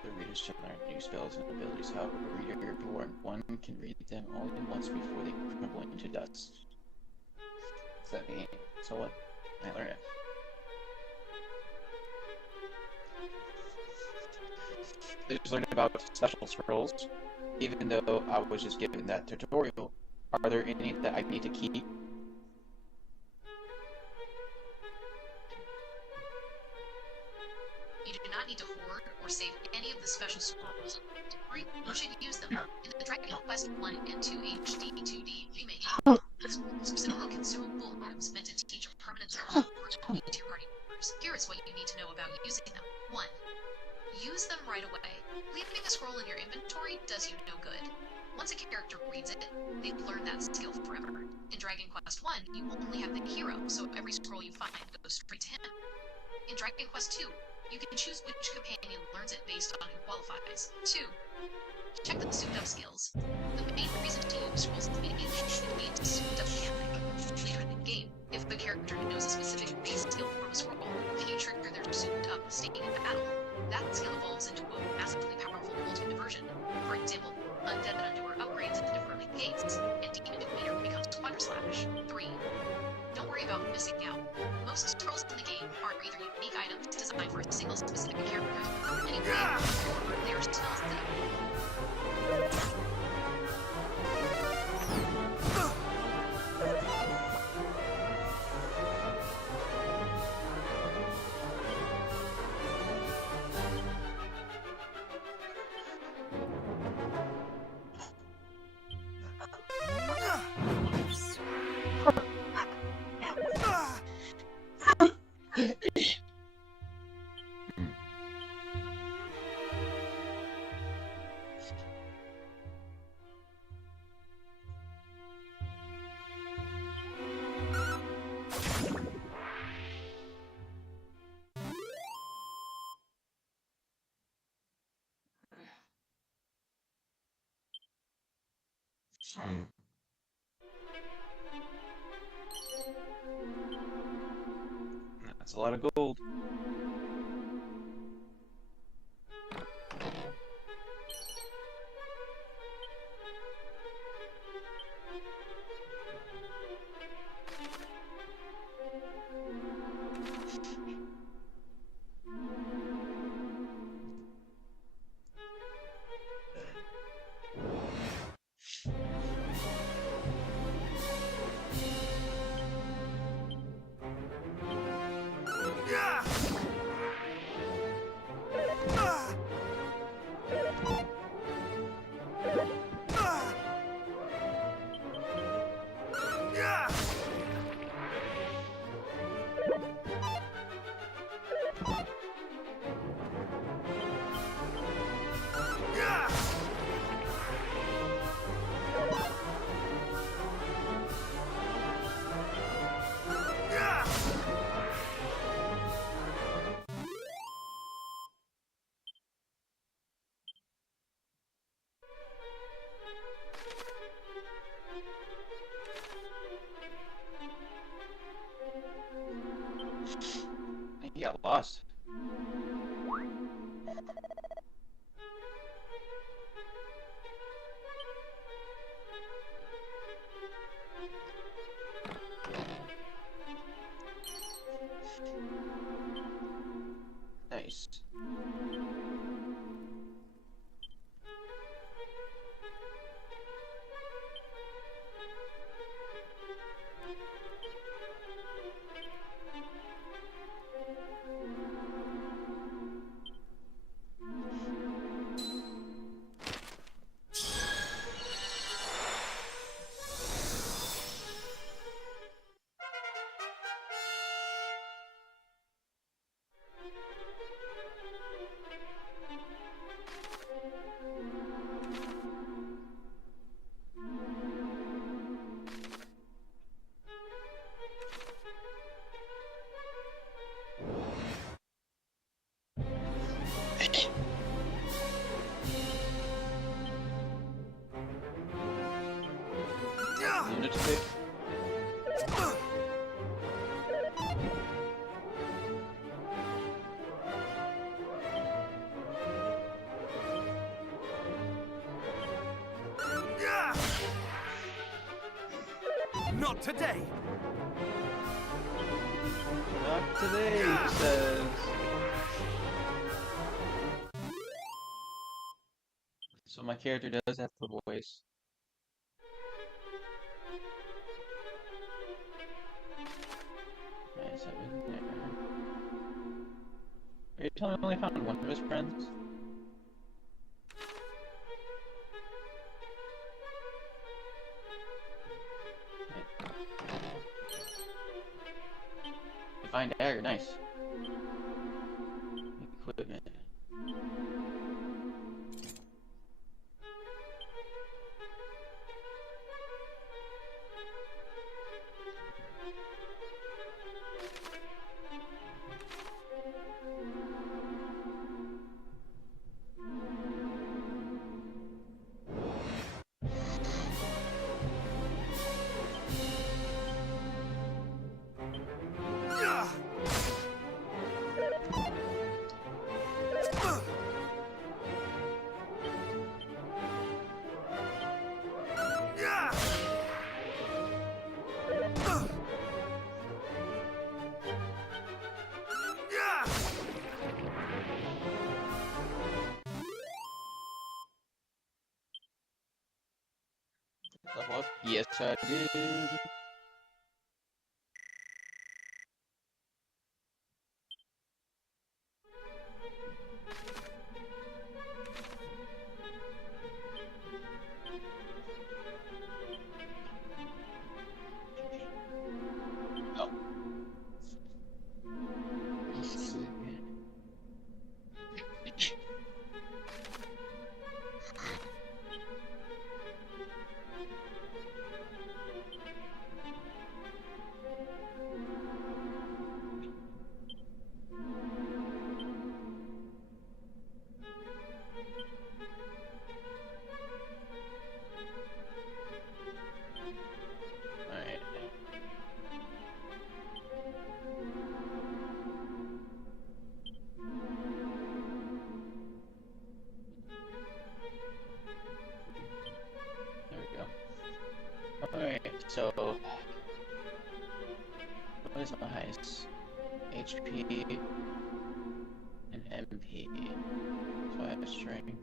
The readers should learn new spells and abilities. However, a reader born one can read them only once before they crumble into dust. Does that mean? So what? I learned it. I just learned about special scrolls, even though I was just given that tutorial. Are there any that I need to keep? You do not need to hoard or save any of the special scrolls. You should use them. In the Dragon Quest 1 and 2 HD-2D remake, specifically consumable items meant to teach a permanent skill or to your party members. Here is what you need to know about using them. 1. Use them right away. Leaving a scroll in your inventory does you no good. Once a character reads it, they learn that skill forever. In Dragon Quest 1, you only have the hero, so every scroll you find goes straight to him. In Dragon Quest 2, you can choose which companion learns it based on who qualifies. 2. Check the souped-up skills. The main reason to use scrolls immediately is the souped-up mechanic. Later in the game, if the character knows a specific base skill from a scroll, then you trigger their souped-up state in battle. That skill evolves into a massively powerful ultimate version. For example, Undead Undoer upgrades into different gates, and Demon Demeanor becomes Quadra Slash. 3. Don't worry about missing out. Most scrolls in the game are either unique items designed for a single specific character, anyway, or they are spells that That's a lot of gold. lost. Nice. Lunatic. Not today! Not today, he says. So my character does have a voice. Nice, I've been there. Are you telling me I only found one of his friends? Divine dagger, nice. Equipment. Level up? Yes, I did. Oh. Let's see. Alright. There we go. Alright, so what is my highest? HP and MP. So I have strength.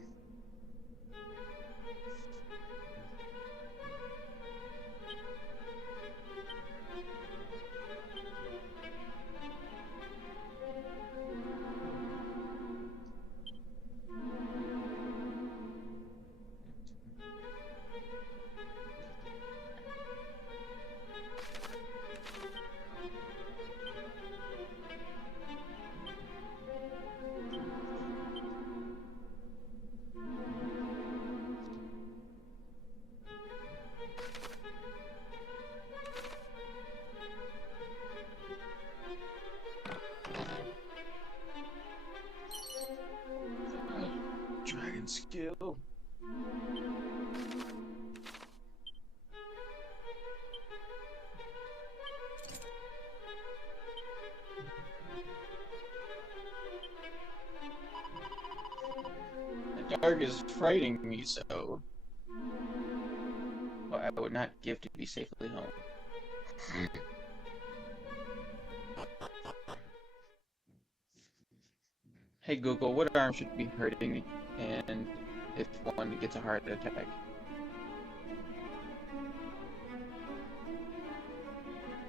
Dragon skill. dark is frightening me so. What I would not give to be safely home. Hey Google, what arm should be hurting me? And if one gets a heart attack?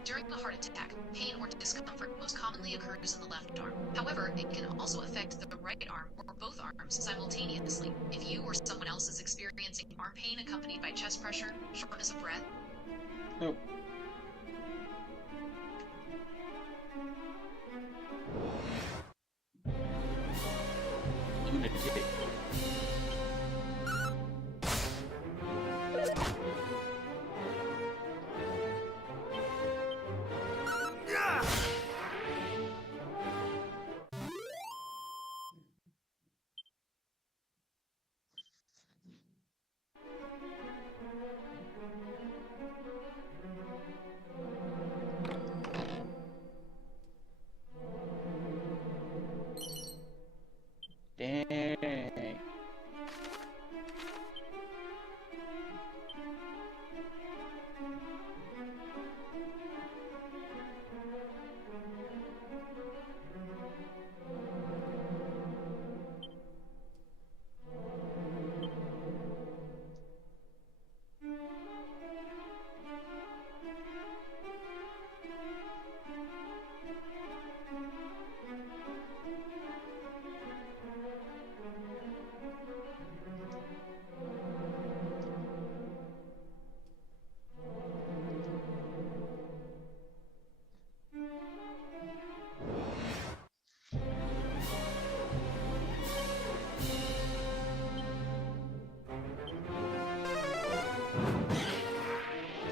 During a heart attack, pain or discomfort most commonly occurs in the left arm. However, it can also affect the right arm or both arms simultaneously. If you or someone else is experiencing arm pain accompanied by chest pressure, shortness of breath, Nope. Lunatic. Dang.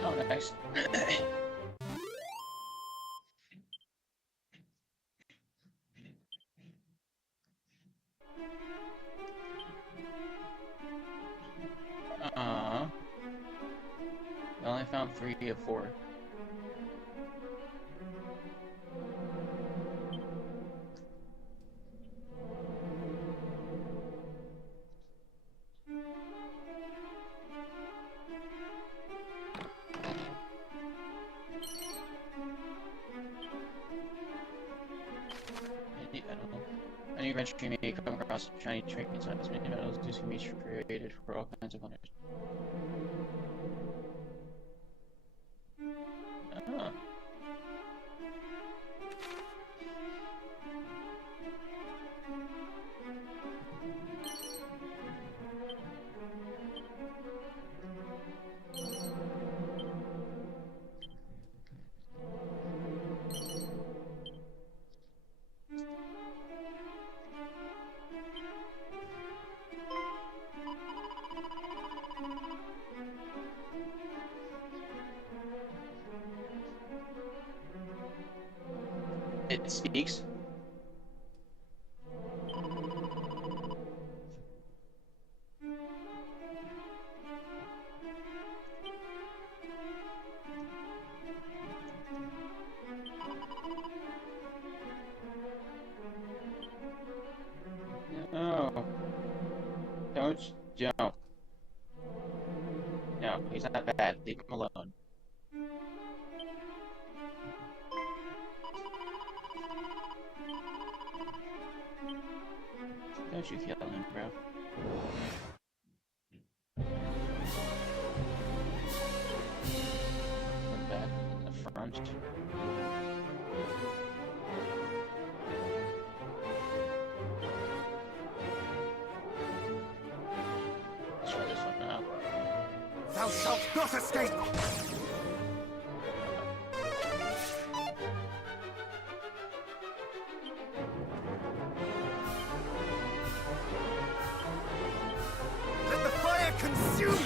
Oh, nice. I only found 3 of 4. Any eventually may come across shiny trinkets on its many metals. These can be created for all kinds of wonders. Ah. It speaks. No. Don't jump. No, he's not bad. Leave him alone. Don't you kill him, bro. Put back in the front. Let's try this one out. Thou shalt not escape! Let the fire consume!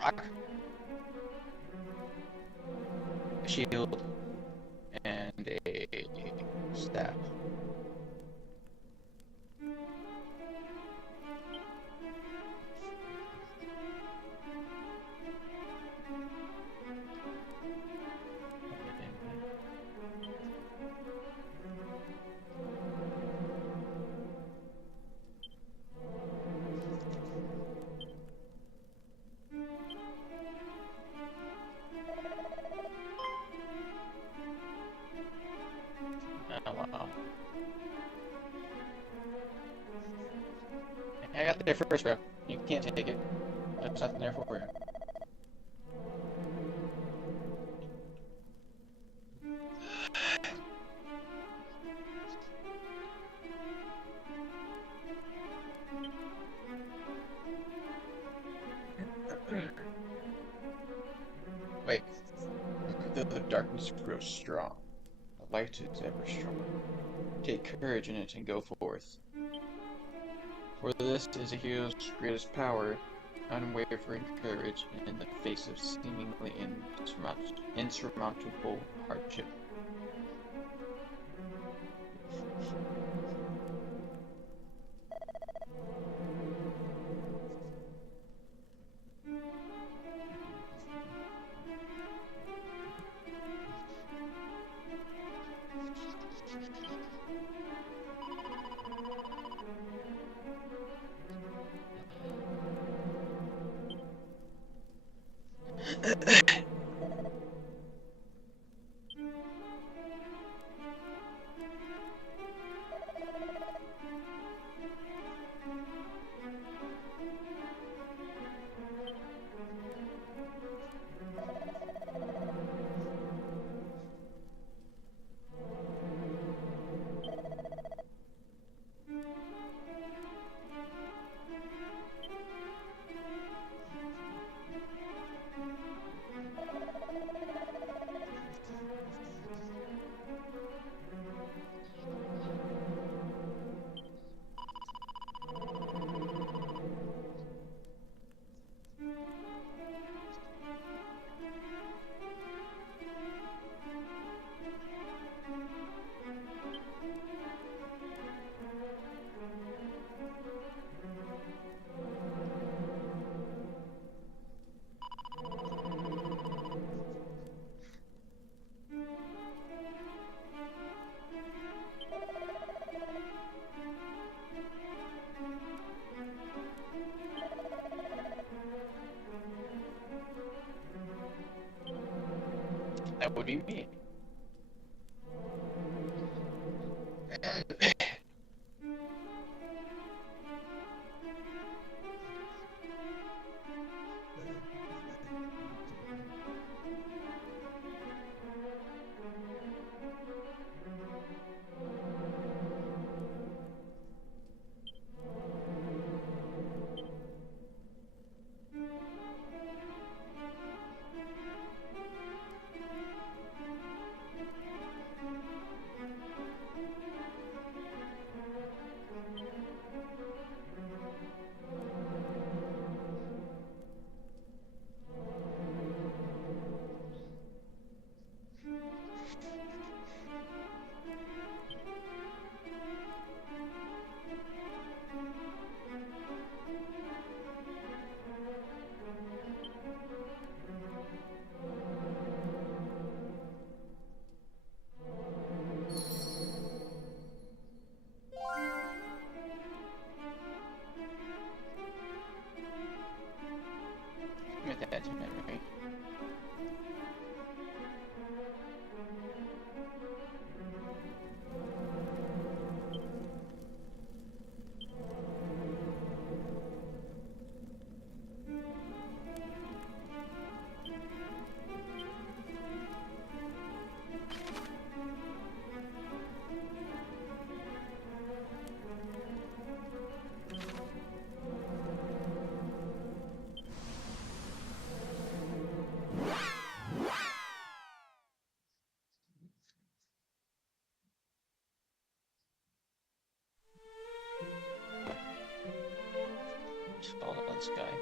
rock, a shield, and a staff. Oh wow. I got there first, bro. You can't take it. There's nothing there for you. Wait. The darkness grows strong. The light is ever stronger. Take courage in it and go forth. For this is a hero's greatest power, unwavering courage in the face of seemingly insurmountable hardship. That would be me. Commit that to memory. Just fall out of the sky.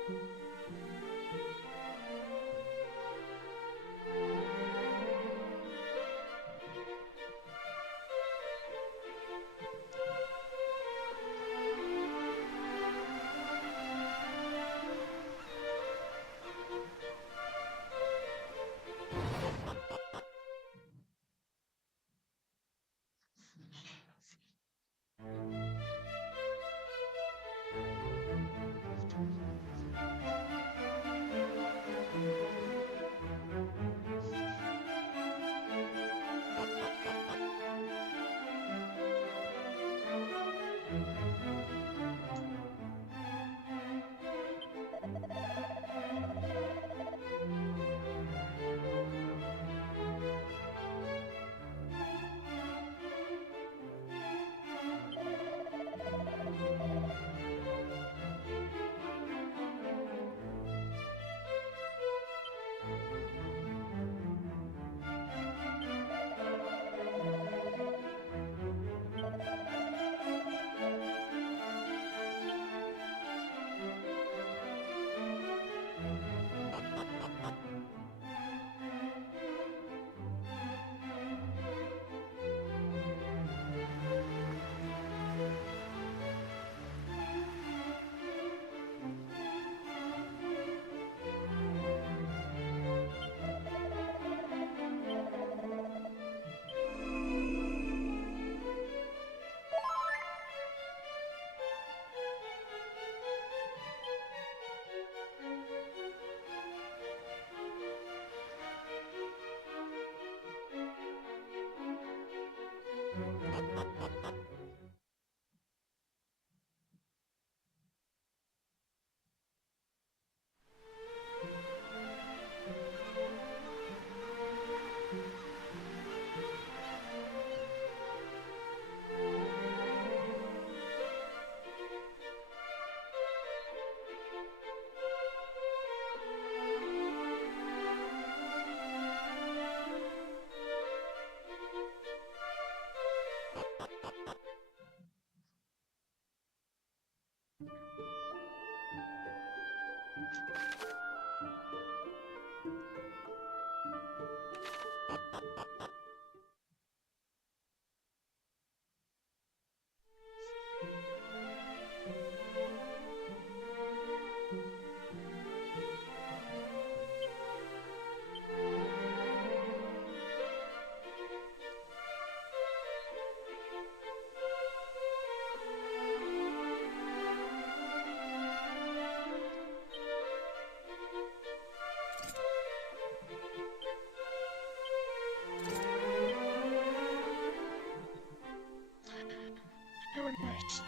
Very nice.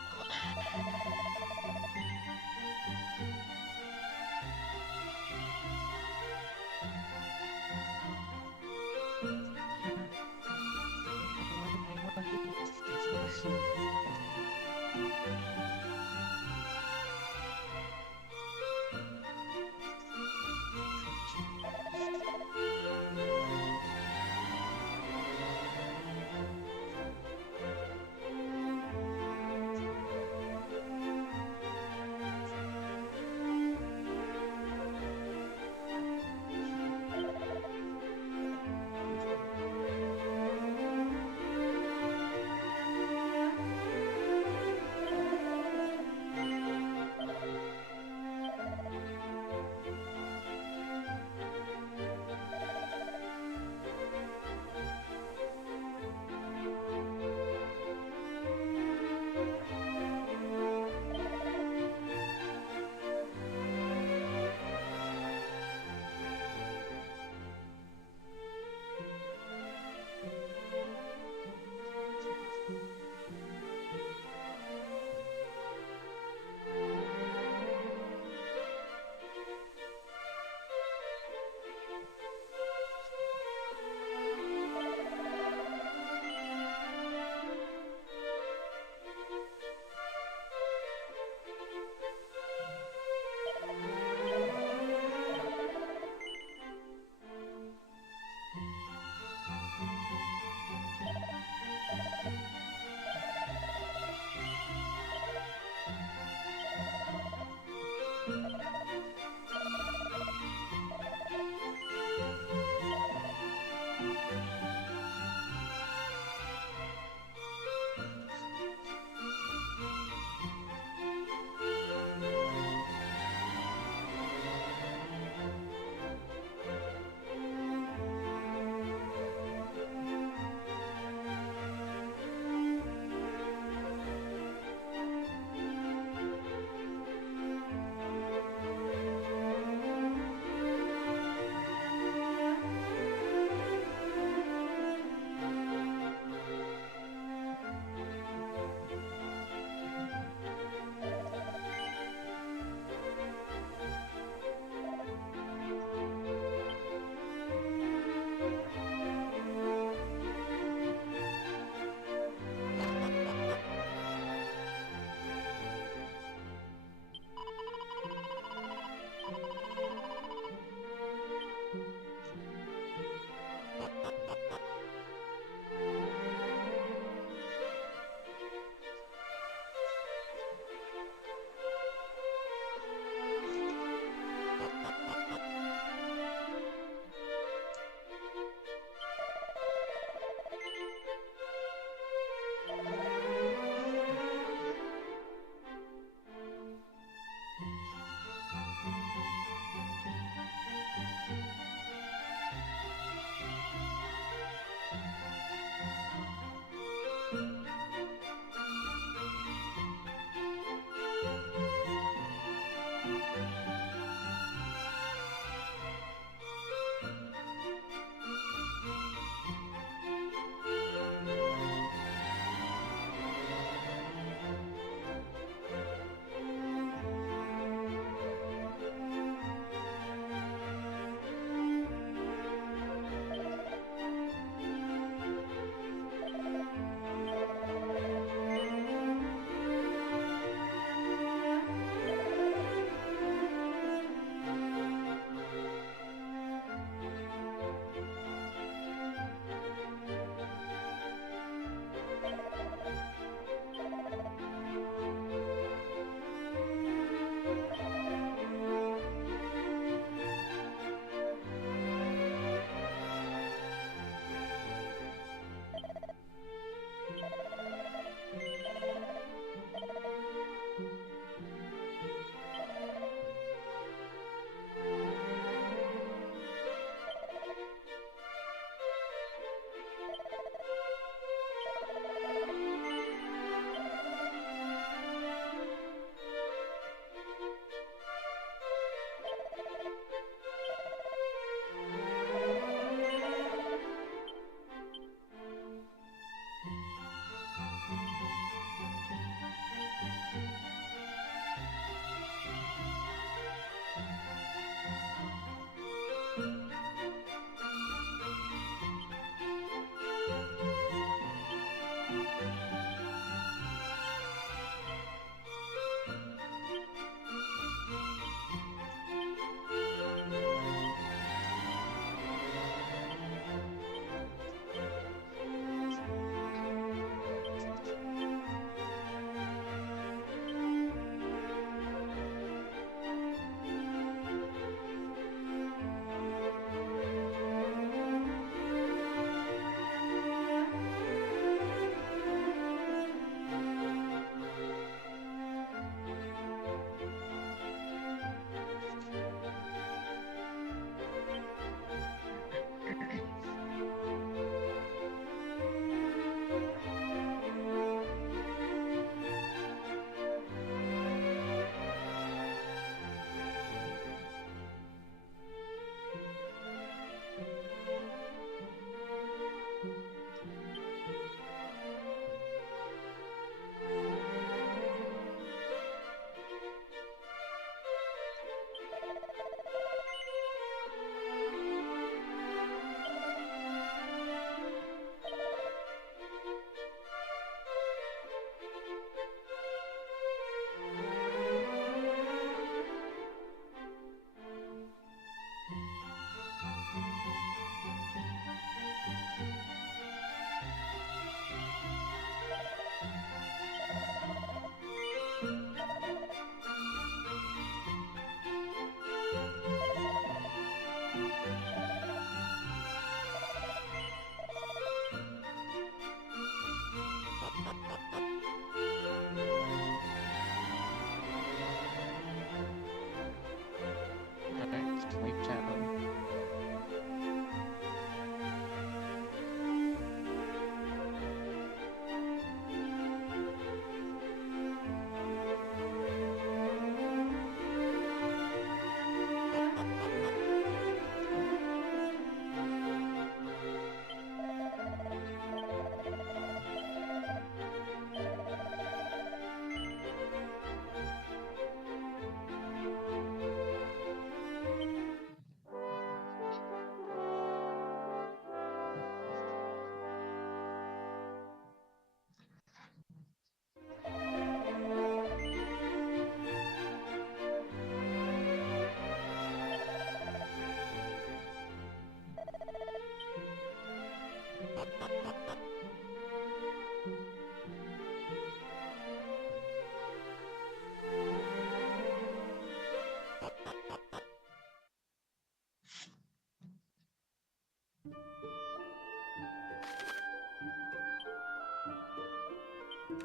Yeah,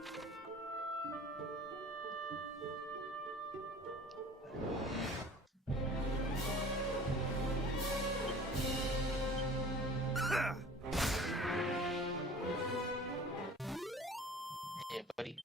buddy.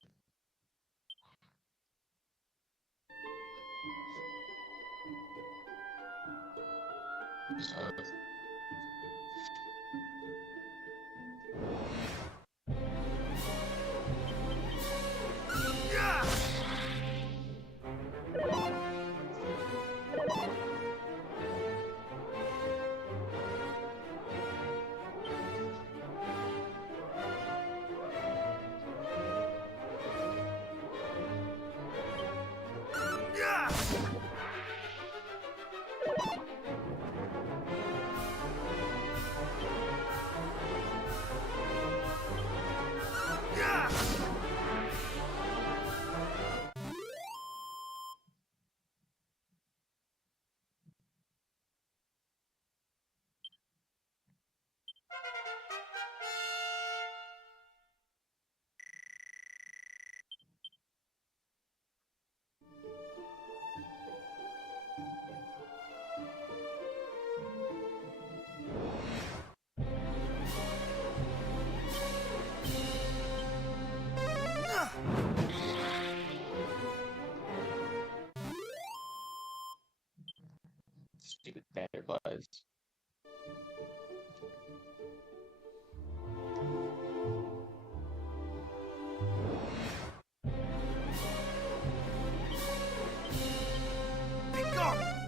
Stupid butterflies. Be gone!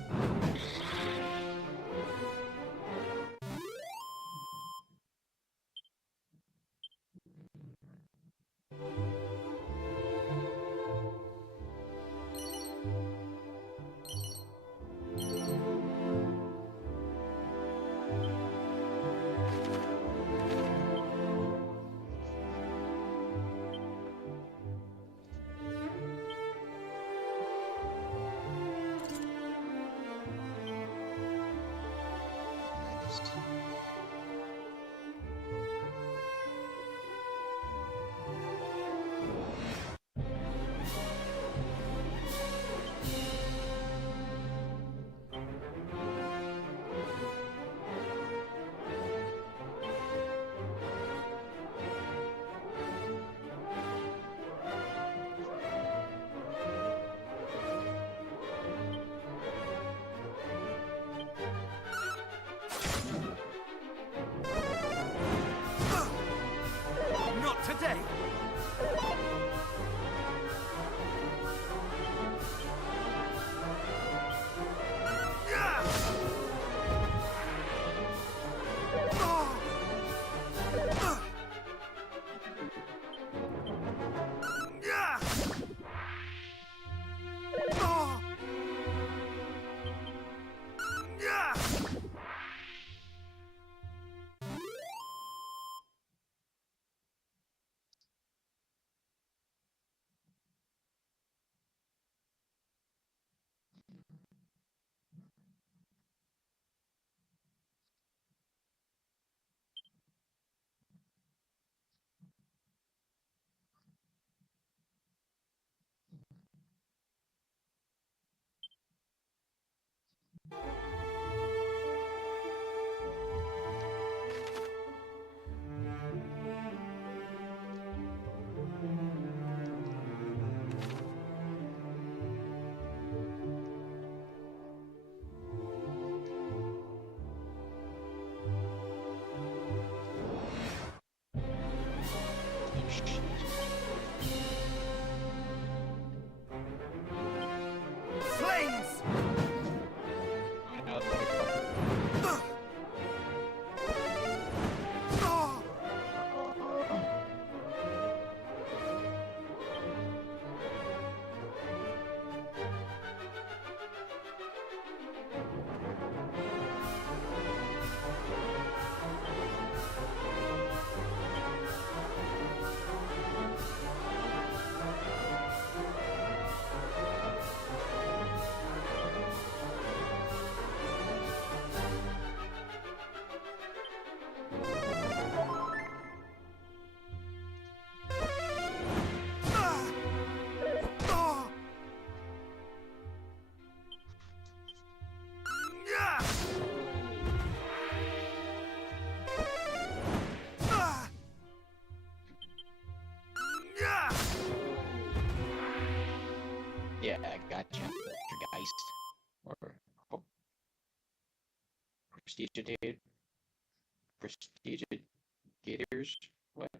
Prestigitate. Prestigigators? What?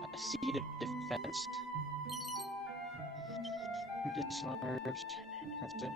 A seed of defense. Disarms. That's it.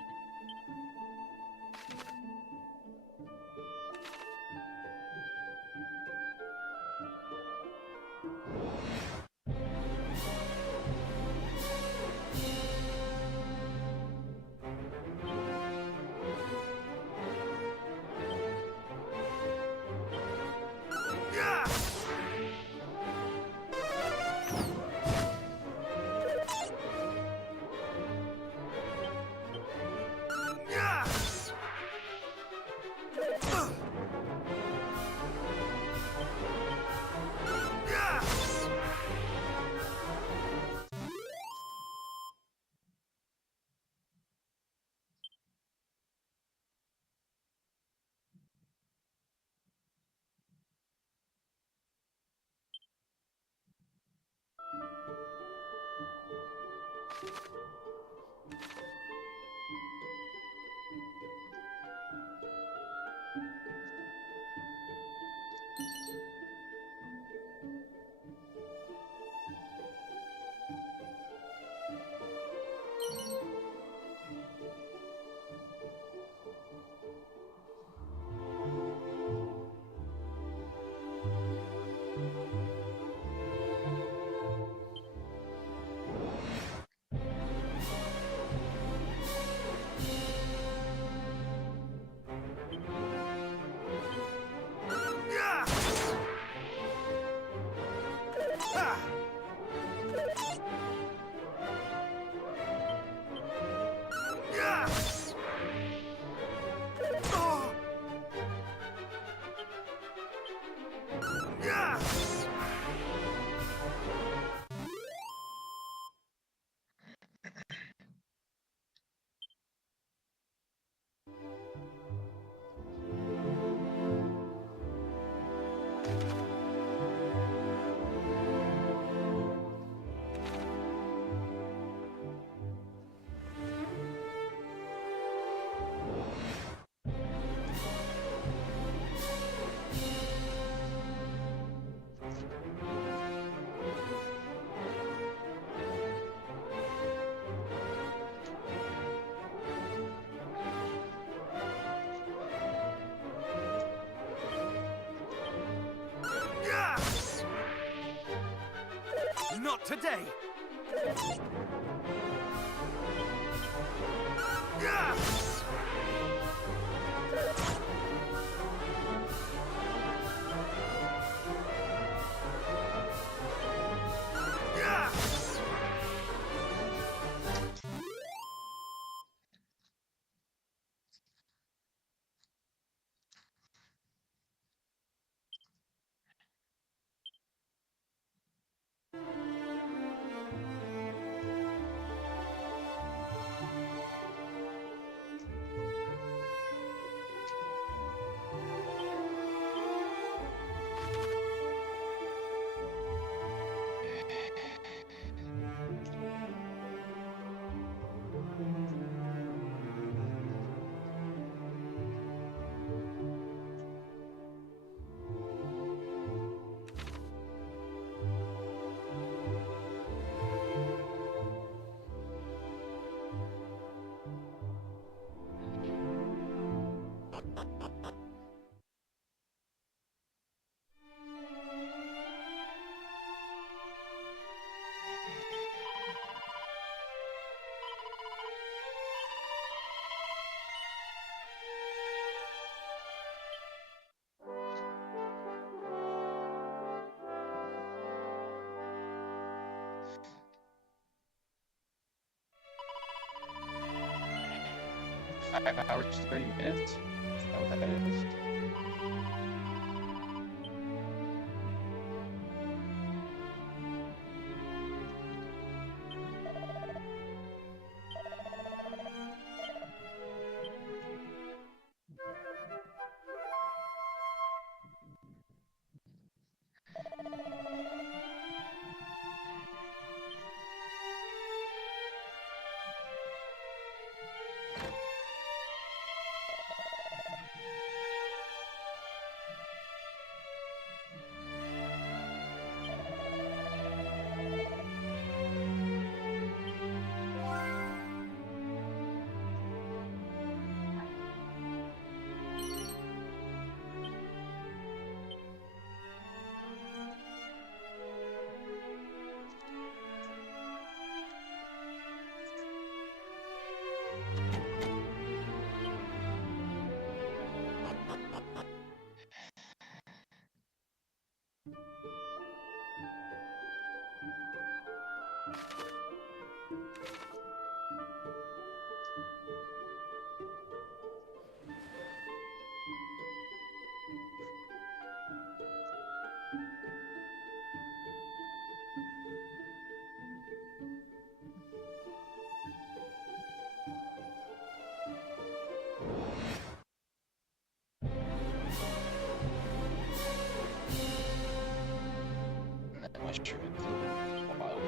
Not today! 5 hours, 30 minutes? Is that what that is? That mushroom included. Wow.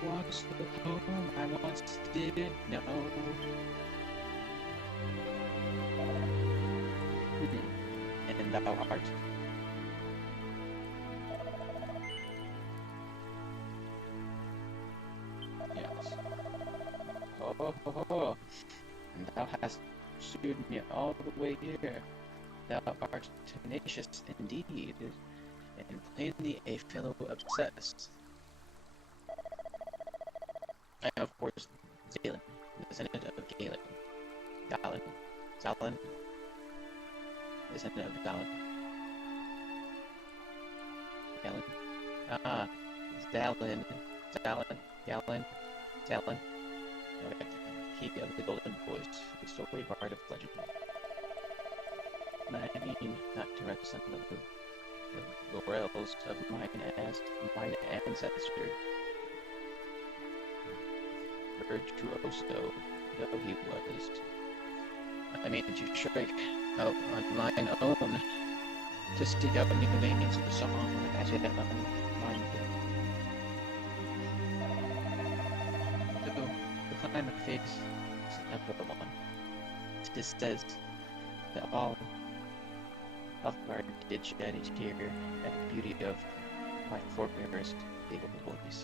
Once the home I once didn't know. And thou art. Yes. Oh. And thou hast pursued me all the way here. Thou art tenacious indeed, and plainly a fellow obsessed. I am, of course, Zalen, descendant of Galen. Zalen, descendant of Galen. Ah, Galen, Talon. Okay. Key of the Golden Voice, the story part of legend. I mean, not to represent the laurels of mine ancestor. Virtuoso, though he was. I mean, to strike out on mine own, to seek out new veins of the song as it on mine. Though the climb of face is inevitable one. It says that all Alfgard did shed a tear at the beauty of my forebear's legal voice.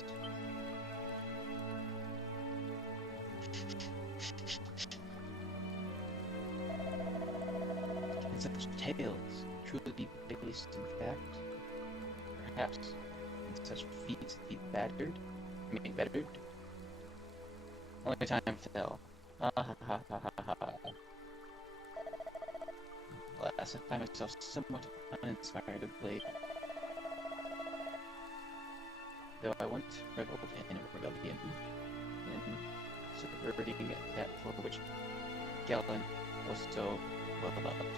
Can such tales truly be based in fact? Perhaps in such feats be bettered? Only time to tell. Ha ha ha ha ha ha. Alas, I find myself somewhat uninspired of late. Though I once reveled in rebellion, in subverting that for which Galen was so well loved.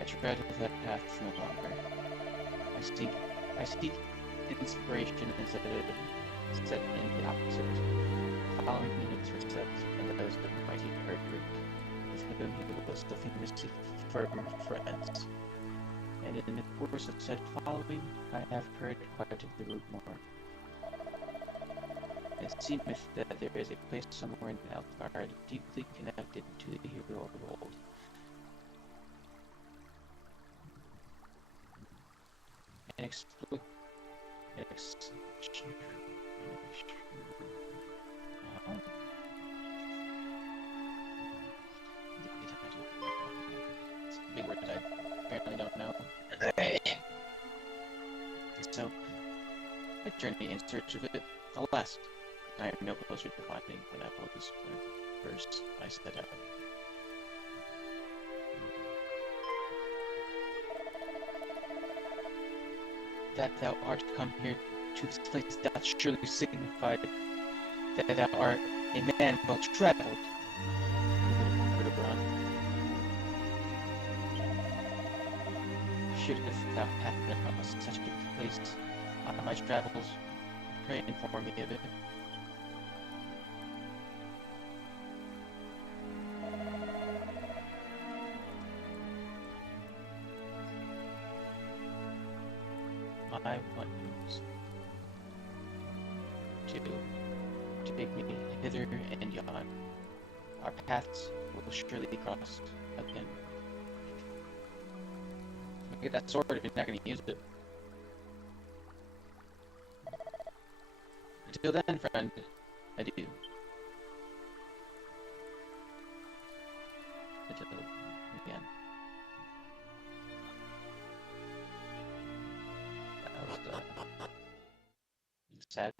I tread that path no longer. I seek inspiration instead of set in the opposite, following in its footsteps and those of the mighty Erdrick, with whom he was so famously firm friends. And in the course of said following, I have heard quite of the root more. It seemeth that there is a place somewhere in Alfgard deeply connected to the hero of old. It's a big word that I apparently don't know. So, I journey in search of it. Alas, I am no closer to finding than I was when first I set out. That thou art come here to this place doth surely signify that thou art a man well travelled. Shouldst thou happen across such a place on my travels, pray inform me of it. My one news to take me hither and yon. Our paths will surely cross again. Get that sword if you're not going to use it. Until then, friend, adieu. Until again. That was sad.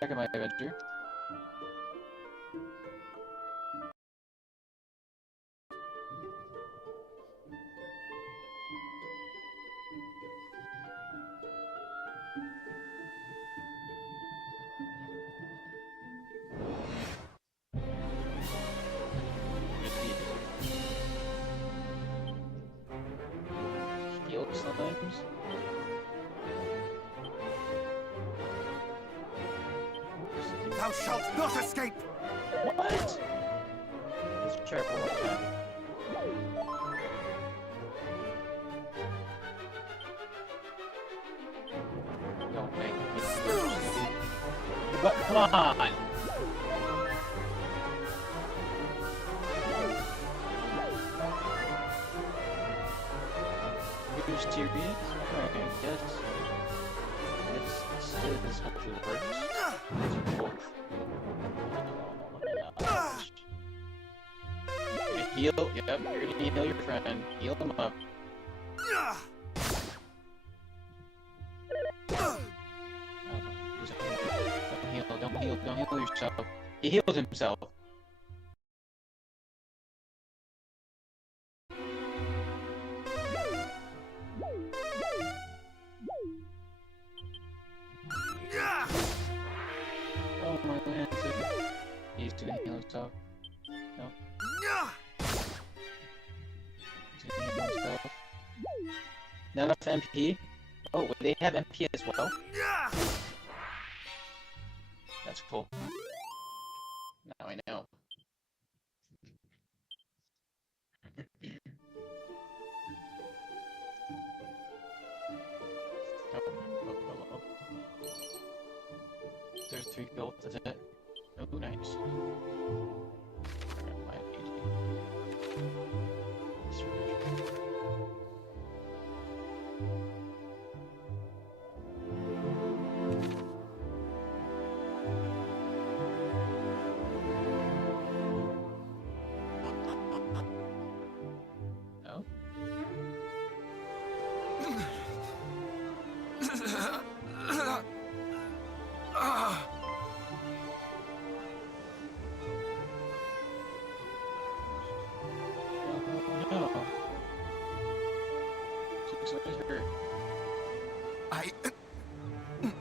Back in my adventure. Slimes. Thou shalt not escape! What? Let's try it one more time. Don't make me snooze. But come on! You're serious? Alright, yes. This hopefully works. Heal, yep, you're gonna heal your friend. Heal him up. Don't heal yourself. He healed himself. He's gonna heal himself. No. He's gonna heal himself. Not enough MP? Oh, would they have MP as well? That's cool. Now I know. Oh. There's 3 gold, is it? Oh, nice. Alright, 580. Oh? No. She's hurt. I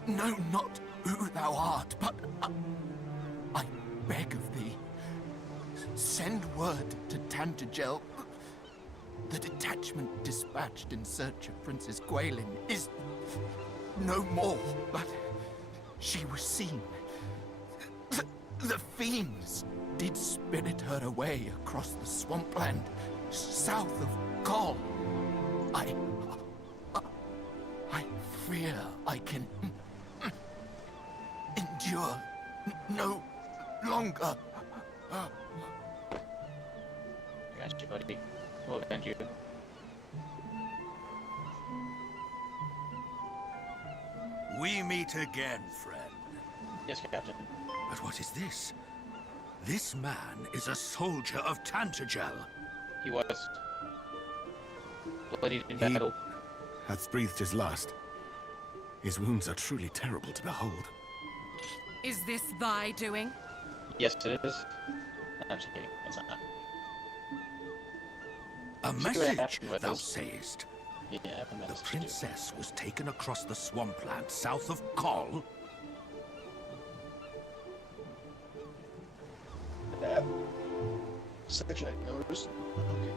know not who thou art, but I beg of thee, send word to Tantagel. The detachment dispatched in search of Princess Gwaelin is no more, but she was seen. The fiends did spirit her away across the swampland south of Kol. I fear I can endure no longer. Got you, buddy. We'll avenge you. We meet again, friend. Yes, Captain. But what is this? This man is a soldier of Tantagel. He was. Bloodied in He- battle. Hath breathed his last. His wounds are truly terrible to behold. Is this thy doing? Yes, it is. I'm just kidding. It's not. A See what message, happened with thou us. sayest. Yeah, I have a The message to do. princess was taken across the swampland south of Kol. Section I noticed. Okay.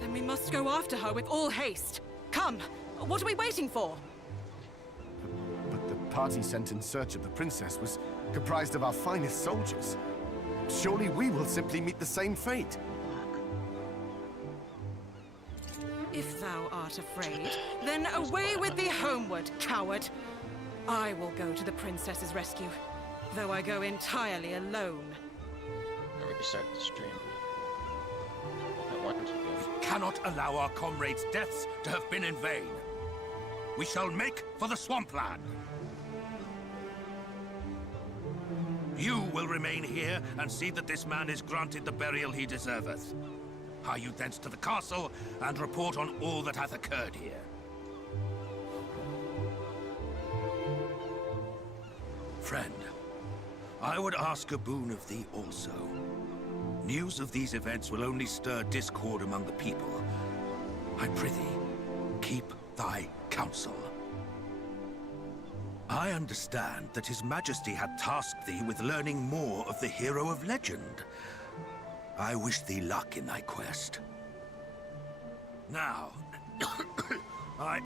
Then we must go after her with all haste. Come! What are we waiting for? But the party sent in search of the princess was comprised of our finest soldiers. Surely we will simply meet the same fate. If thou art afraid, then away with thee homeward, coward. I will go to the princess's rescue, though I go entirely alone. I'll restart the stream. I wanted to do. Cannot allow our comrades' deaths to have been in vain. We shall make for the swampland. You will remain here and see that this man is granted the burial he deserveth. Hie you thence to the castle and report on all that hath occurred here. Friend, I would ask a boon of thee also. News of these events will only stir discord among the people. I prithee, keep thy counsel. I understand that His Majesty had tasked thee with learning more of the hero of legend. I wish thee luck in thy quest. Now, I